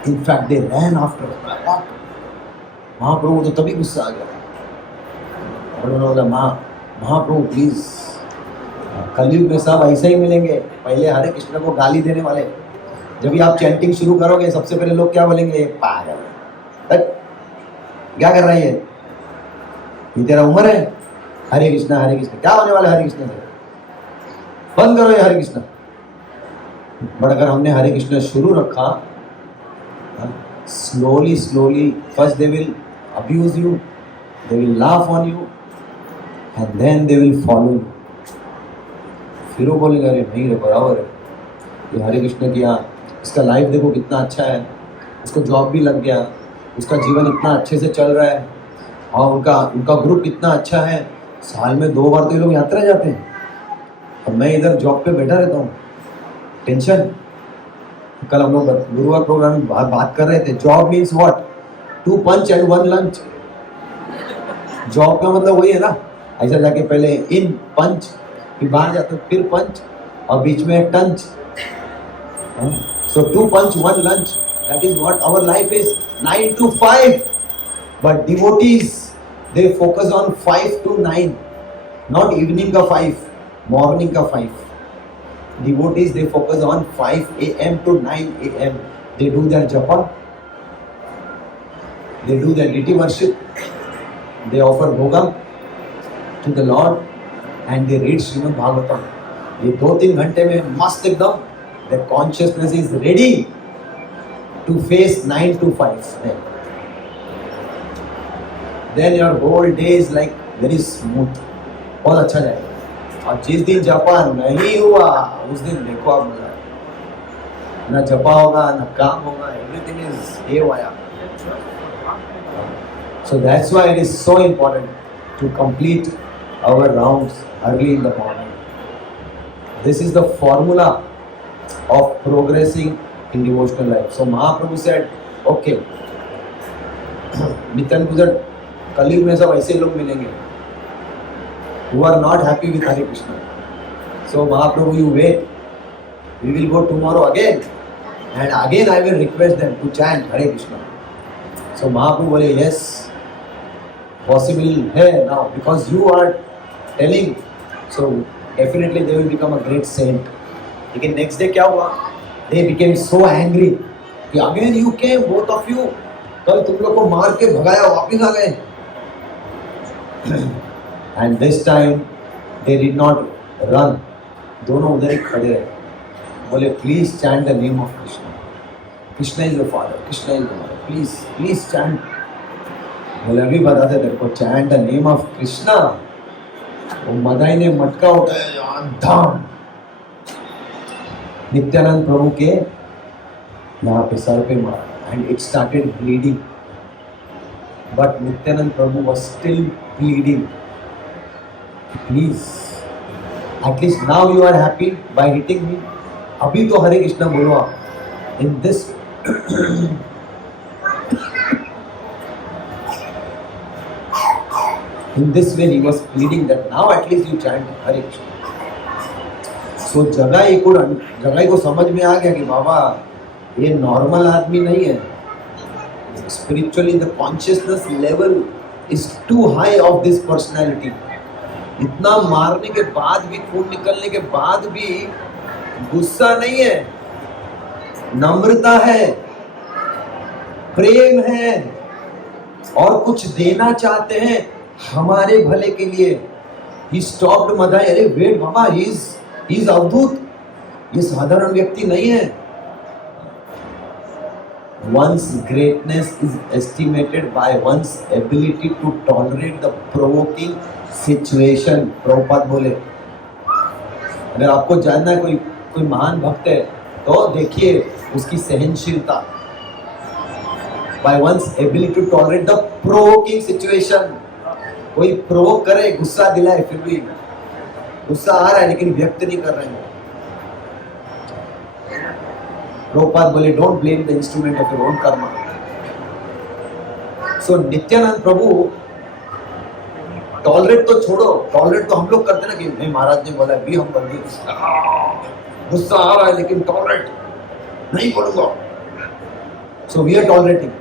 In fact, they ran after him. महाप्रभु तो तभी गुस्सा आ गया। उन्होंने बोला महाप्रभु प्लीज, कलयुग में सब ऐसे ही मिलेंगे। पहले हरे कृष्ण को गाली देने वाले, जब भी आप चैंटिंग शुरू करोगे सबसे पहले लोग क्या बोलेंगे, पागल, क्या कर रहा है ये तेरा उम्र है, हरे कृष्ण क्या होने वाला है हरे कृष्ण से, बंद करो ये हरे कृष्ण। बट अगर हमने हरे कृष्ण शुरू रखा, slowly first they will abuse you, they will laugh on you, and then they will follow you. फिर वो बोलेंगे अरे नहीं रे बराबर है, ये हरे कृष्ण किया, इसका लाइफ देखो कितना अच्छा है, उसको जॉब भी लग गया, उसका जीवन इतना अच्छे से चल रहा है, और उनका ग्रुप इतना अच्छा है, साल में 2 बार तो ये लोग यात्रा जाते हैं, और मैं इधर जॉब पे बैठा रहता हूँ, टेंशन। कल हम लोग गुरुवार प्रोग्राम में बात कर रहे थे, job means what, 2 punch and 1 lunch. Job का मतलब वही है ना, ऐसा जाके पहले इन पंच, फिर बाहर जाते फिर पंच, और बीच में टंच। So 2 punch 1 lunch, that is what our life is, 9 to 5। But devotees they focus on 5 to 9, not evening का 5, मॉर्निंग का 5। Devotees, they focus on 5 a.m. to 9 a.m. They do their japa, they do their deity worship, they offer bhoga to the Lord, and they read Srimad Bhagavatam. ये 2-3 घंटे में मस्त एकदम, their consciousness is ready to face 9 to 5. Then your whole day is like very smooth, बहुत अच्छा जाएगा। और जिस दिन जपा नहीं हुआ उस दिन देखो आप मजा, ना जपा होगा ना काम होगा, everything is haywire. So that's why it is so important to complete our rounds early in the morning. This is the formula of progressing in devotional life. So Mahaprabhu said, okay, Nityanand कलयुग में सब ऐसे लोग मिलेंगे who are not happy with Hare Krishna. So Mahaprabhu, you wait, we will go tomorrow again, and again I will request them to chant Hare Krishna. So Mahaprabhu बोले yes, possible है now, because you are telling, so definitely they will become a great saint. लेकिन next day क्या हुआ, they became so angry कि again you came, both of you, कल तुम लोग को मार के भगाया, वापिस आ गए। And this time they did not run, दोनों उधर ही खड़े रहे, बोले please chant the name of Krishna. Krishna is the Father, Krishna is the Mother, please chant. बोले अभी बताते तेरे को, chant the name of Krishna। वो मदाई ने मटका उठाया, धाम नित्यानंद प्रभु के यहाँ पे सर पे मारा, and it started bleeding. But Nityanand Prabhu was still pleading, please, at least now you are happy by hitting me, अभी तो हरे कृष्णा बोलो आप। In this in this way he was pleading that now at least you chant Hare Krishna. So जगाई को समझ में आ गया कि बाबा ये नॉर्मल आदमी नहीं है, spiritually the consciousness level is too high of this personality. इतना मारने के बाद भी, खून निकलने के बाद भी गुस्सा नहीं है, नम्रता है, प्रेम है, और कुछ देना चाहते हैं हमारे भले के लिए। He stopped मदाई, अरे वेट बाबा, he is अवधूत, ये साधारण व्यक्ति नहीं है। One's greatness is estimated by one's ability to tolerate the provoking situation. Prabhupada बोले, अगर आपको जानना है कोई महान भक्त है तो देखिए उसकी सहनशीलता। By one's ability to tolerate the provoking situation. कोई प्रोवोक करे, गुस्सा दिलाए, फिर भी गुस्सा आ रहा है लेकिन व्यक्त नहीं कर रहे हैं। प्रभुपाद बोले, don't blame the instrument of your own Karma. So Nityananda Prabhu, tolerate तो छोड़ो, टॉलरेट तो हम लोग करते ना कि नहीं महाराज ने बोला भी हम कर दिए, गुस्सा आ रहा है लेकिन टॉलरेट, नहीं बोलूंगा. So we are tolerating.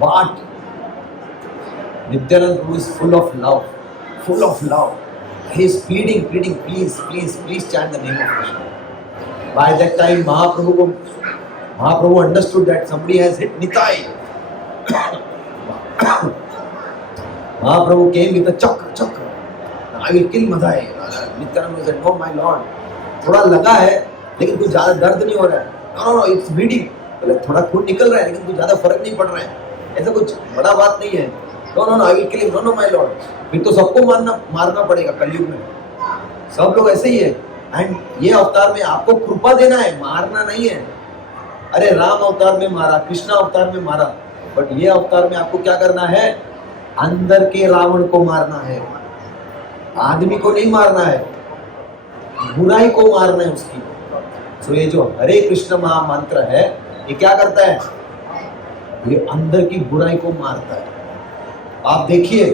But Nityanand Prabhu is full of love. Full of love. He is pleading, please, please, please chant the name of Krishna. By that time, Mahaprabhu understood that somebody has hit Nitai. Mahaprabhu came with a chakra. I will kill Madhai. Nityanand said, no, my lord. थोड़ा लगा है, लेकिन कुछ ज्यादा दर्द नहीं हो रहा है. No, it's bleeding. थोड़ा खून निकल रहा है, लेकिन कुछ ज्यादा फर्क नहीं पड़ रहा है. ऐसा कुछ बड़ा बात नहीं है. No, I will kill him. No, my lord. फिर तो सबको मारना पड़ेगा कलयुग में. सब लोग ऐसे ही है. एंड ये अवतार में आपको कृपा देना है, मारना नहीं है. अरे राम अवतार में मारा, कृष्णा अवतार में मारा, बट ये अवतार में आपको क्या करना है? अंदर के रावण को मारना है, आदमी को नहीं मारना है, बुराई को मारना है उसकी. तो ये जो हरे कृष्ण महामंत्र है, ये क्या करता है? ये अंदर की बुराई को मारता है. आप देखिए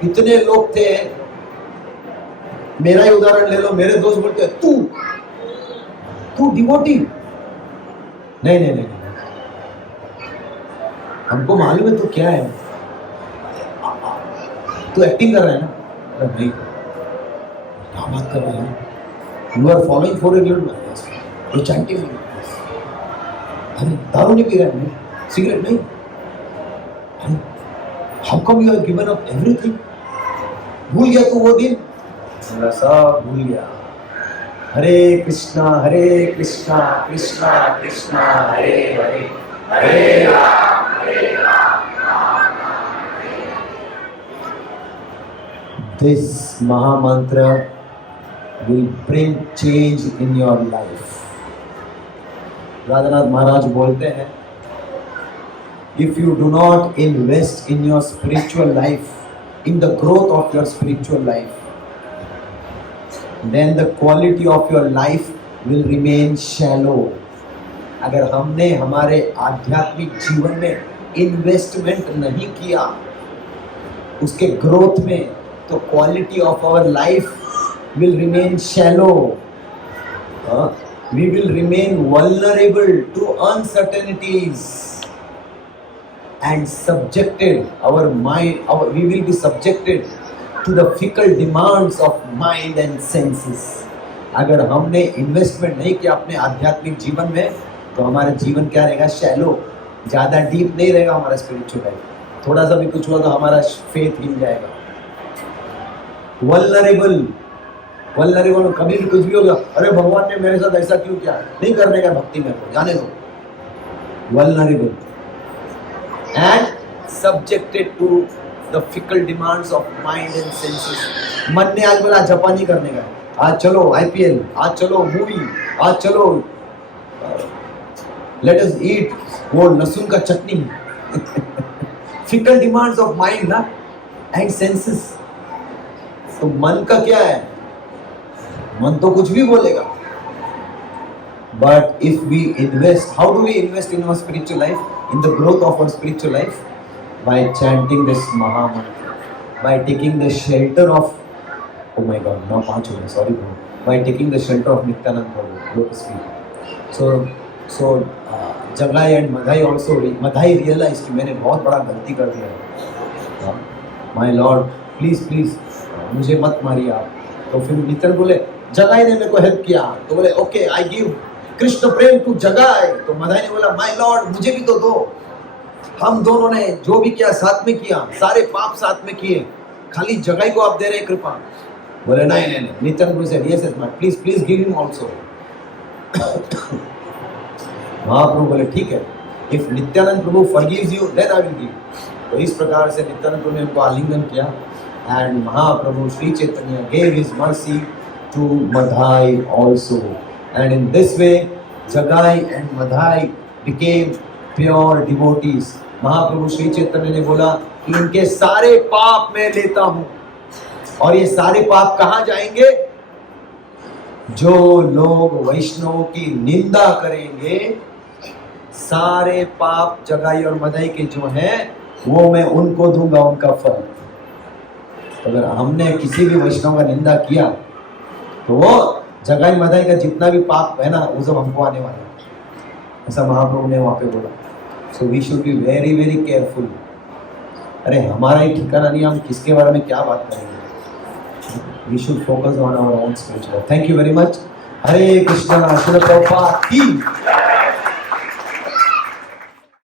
कितने लोग थे, मेरा ही उदाहरण ले लो. मेरे दोस्त बोलते हैं तू डिवोटी. नहीं, हमको मालूम है तू क्या है. तू एक्टिंग कर रहा है ना? नहीं, क्या बात कर रहा है? You are following for a good manners, you chanting. अरे दारू नहीं पी रहा है, सिगरेट नहीं. How come you have given up everything? भूल गया तू वो दिन? सब भूल गया. हरे कृष्णा कृष्णा कृष्णा हरे हरे, हरे राम राम हरे. This Mahamantra will bring change in your life. Radhanath Maharaj बोलते हैं, if you do not invest in your spiritual life, in the growth of your spiritual life, then the quality of your life will remain shallow. अगर हमने हमारे आध्यात्मिक जीवन में investment नहीं किया उसके ग्रोथ में, तो quality of our life will remain shallow. We will remain vulnerable to uncertainties and subjected, we will be subjected to the fickle demands of mind and senses. अगर हमने इन्वेस्टमेंट नहीं किया अपने आध्यात्मिक जीवन में, तो हमारा जीवन क्या रहेगा? शैलो, ज़्यादा डीप नहीं रहेगा हमारा स्पिरिचुअल लाइफ. थोड़ा सा भी कुछ हुआ तो हमारा फेथ हिल जाएगा. वल्नरेबल कभी भी कुछ भी होगा, अरे भगवान ने मेरे साथ ऐसा क्यों किया? नहीं करने का भक्ति में को, जाने दो. Vulnerable and subjected to the fickle demands of mind and senses. मन ने आज बोला जपा नहीं करने का, आज चलो IPL, आज चलो मूवी, आज चलो let us eat वो लहसुन का चटनी. fickle demands of mind ना and senses. तो मन का क्या है? मन तो कुछ भी बोलेगा. But if we invest, how do we invest in our spiritual life, in the growth of our spiritual life? By chanting this Mahamantra, by taking the shelter of, oh my God, now 5 हो गए, sorry bro. By taking the shelter of Nityanand Prabhu, lotus feet. So Jagai and Madhai also, Madhai realized कि मैंने बहुत बड़ा गलती कर दिया है. My Lord, please, मुझे मत मारिए आप. तो फिर नित्यानंद बोले, जगाई ने मेरे को हेल्प किया, तो बोले okay, I give Krishna prem to Jagai. तो मधाई ने बोला, माय लॉर्ड मुझे भी तो दो. हम दोनों ने जो भी किया साथ में किया, सारे पाप साथ में किए, खाली जगाई को आप दे रहे कृपा. बोले नहीं. नित्यानंद से yes please give him also. Mahaprabhu बोले ठीक है, if Nityananda Prabhu forgives you then I will give. तो इस प्रकार से नित्यानंद प्रभु ने उनको आलिंगन किया. And Mahaprabhu Shri Chaitanya gave his mercy to Madhai also. And in this way, Jagai and Madhai became pure devotees. महाप्रभु श्री चैतन्य ने बोला कि इनके सारे पाप मैं लेता हूं. और ये सारे पाप कहां जाएंगे? जो लोग वैष्णव की निंदा करेंगे, सारे पाप जगाई और मदाई के जो हैं, वो मैं उनको दूंगा उनका फल. अगर हमने किसी भी वैष्णव का निंदा किया, तो वो जगाई मदाई का जितना भी पाप है ना, वो सब हमको आने वाला है. ऐसा महाप्रभु ने वहाँ पे बोला। So we should be very very careful. अरे हमारा ही ठिकाना नहीं, हम किसके बारे में क्या बात करेंगे। We should focus on our own spiritual. Thank you very much. Hare Krishna. Srila Prabhupada की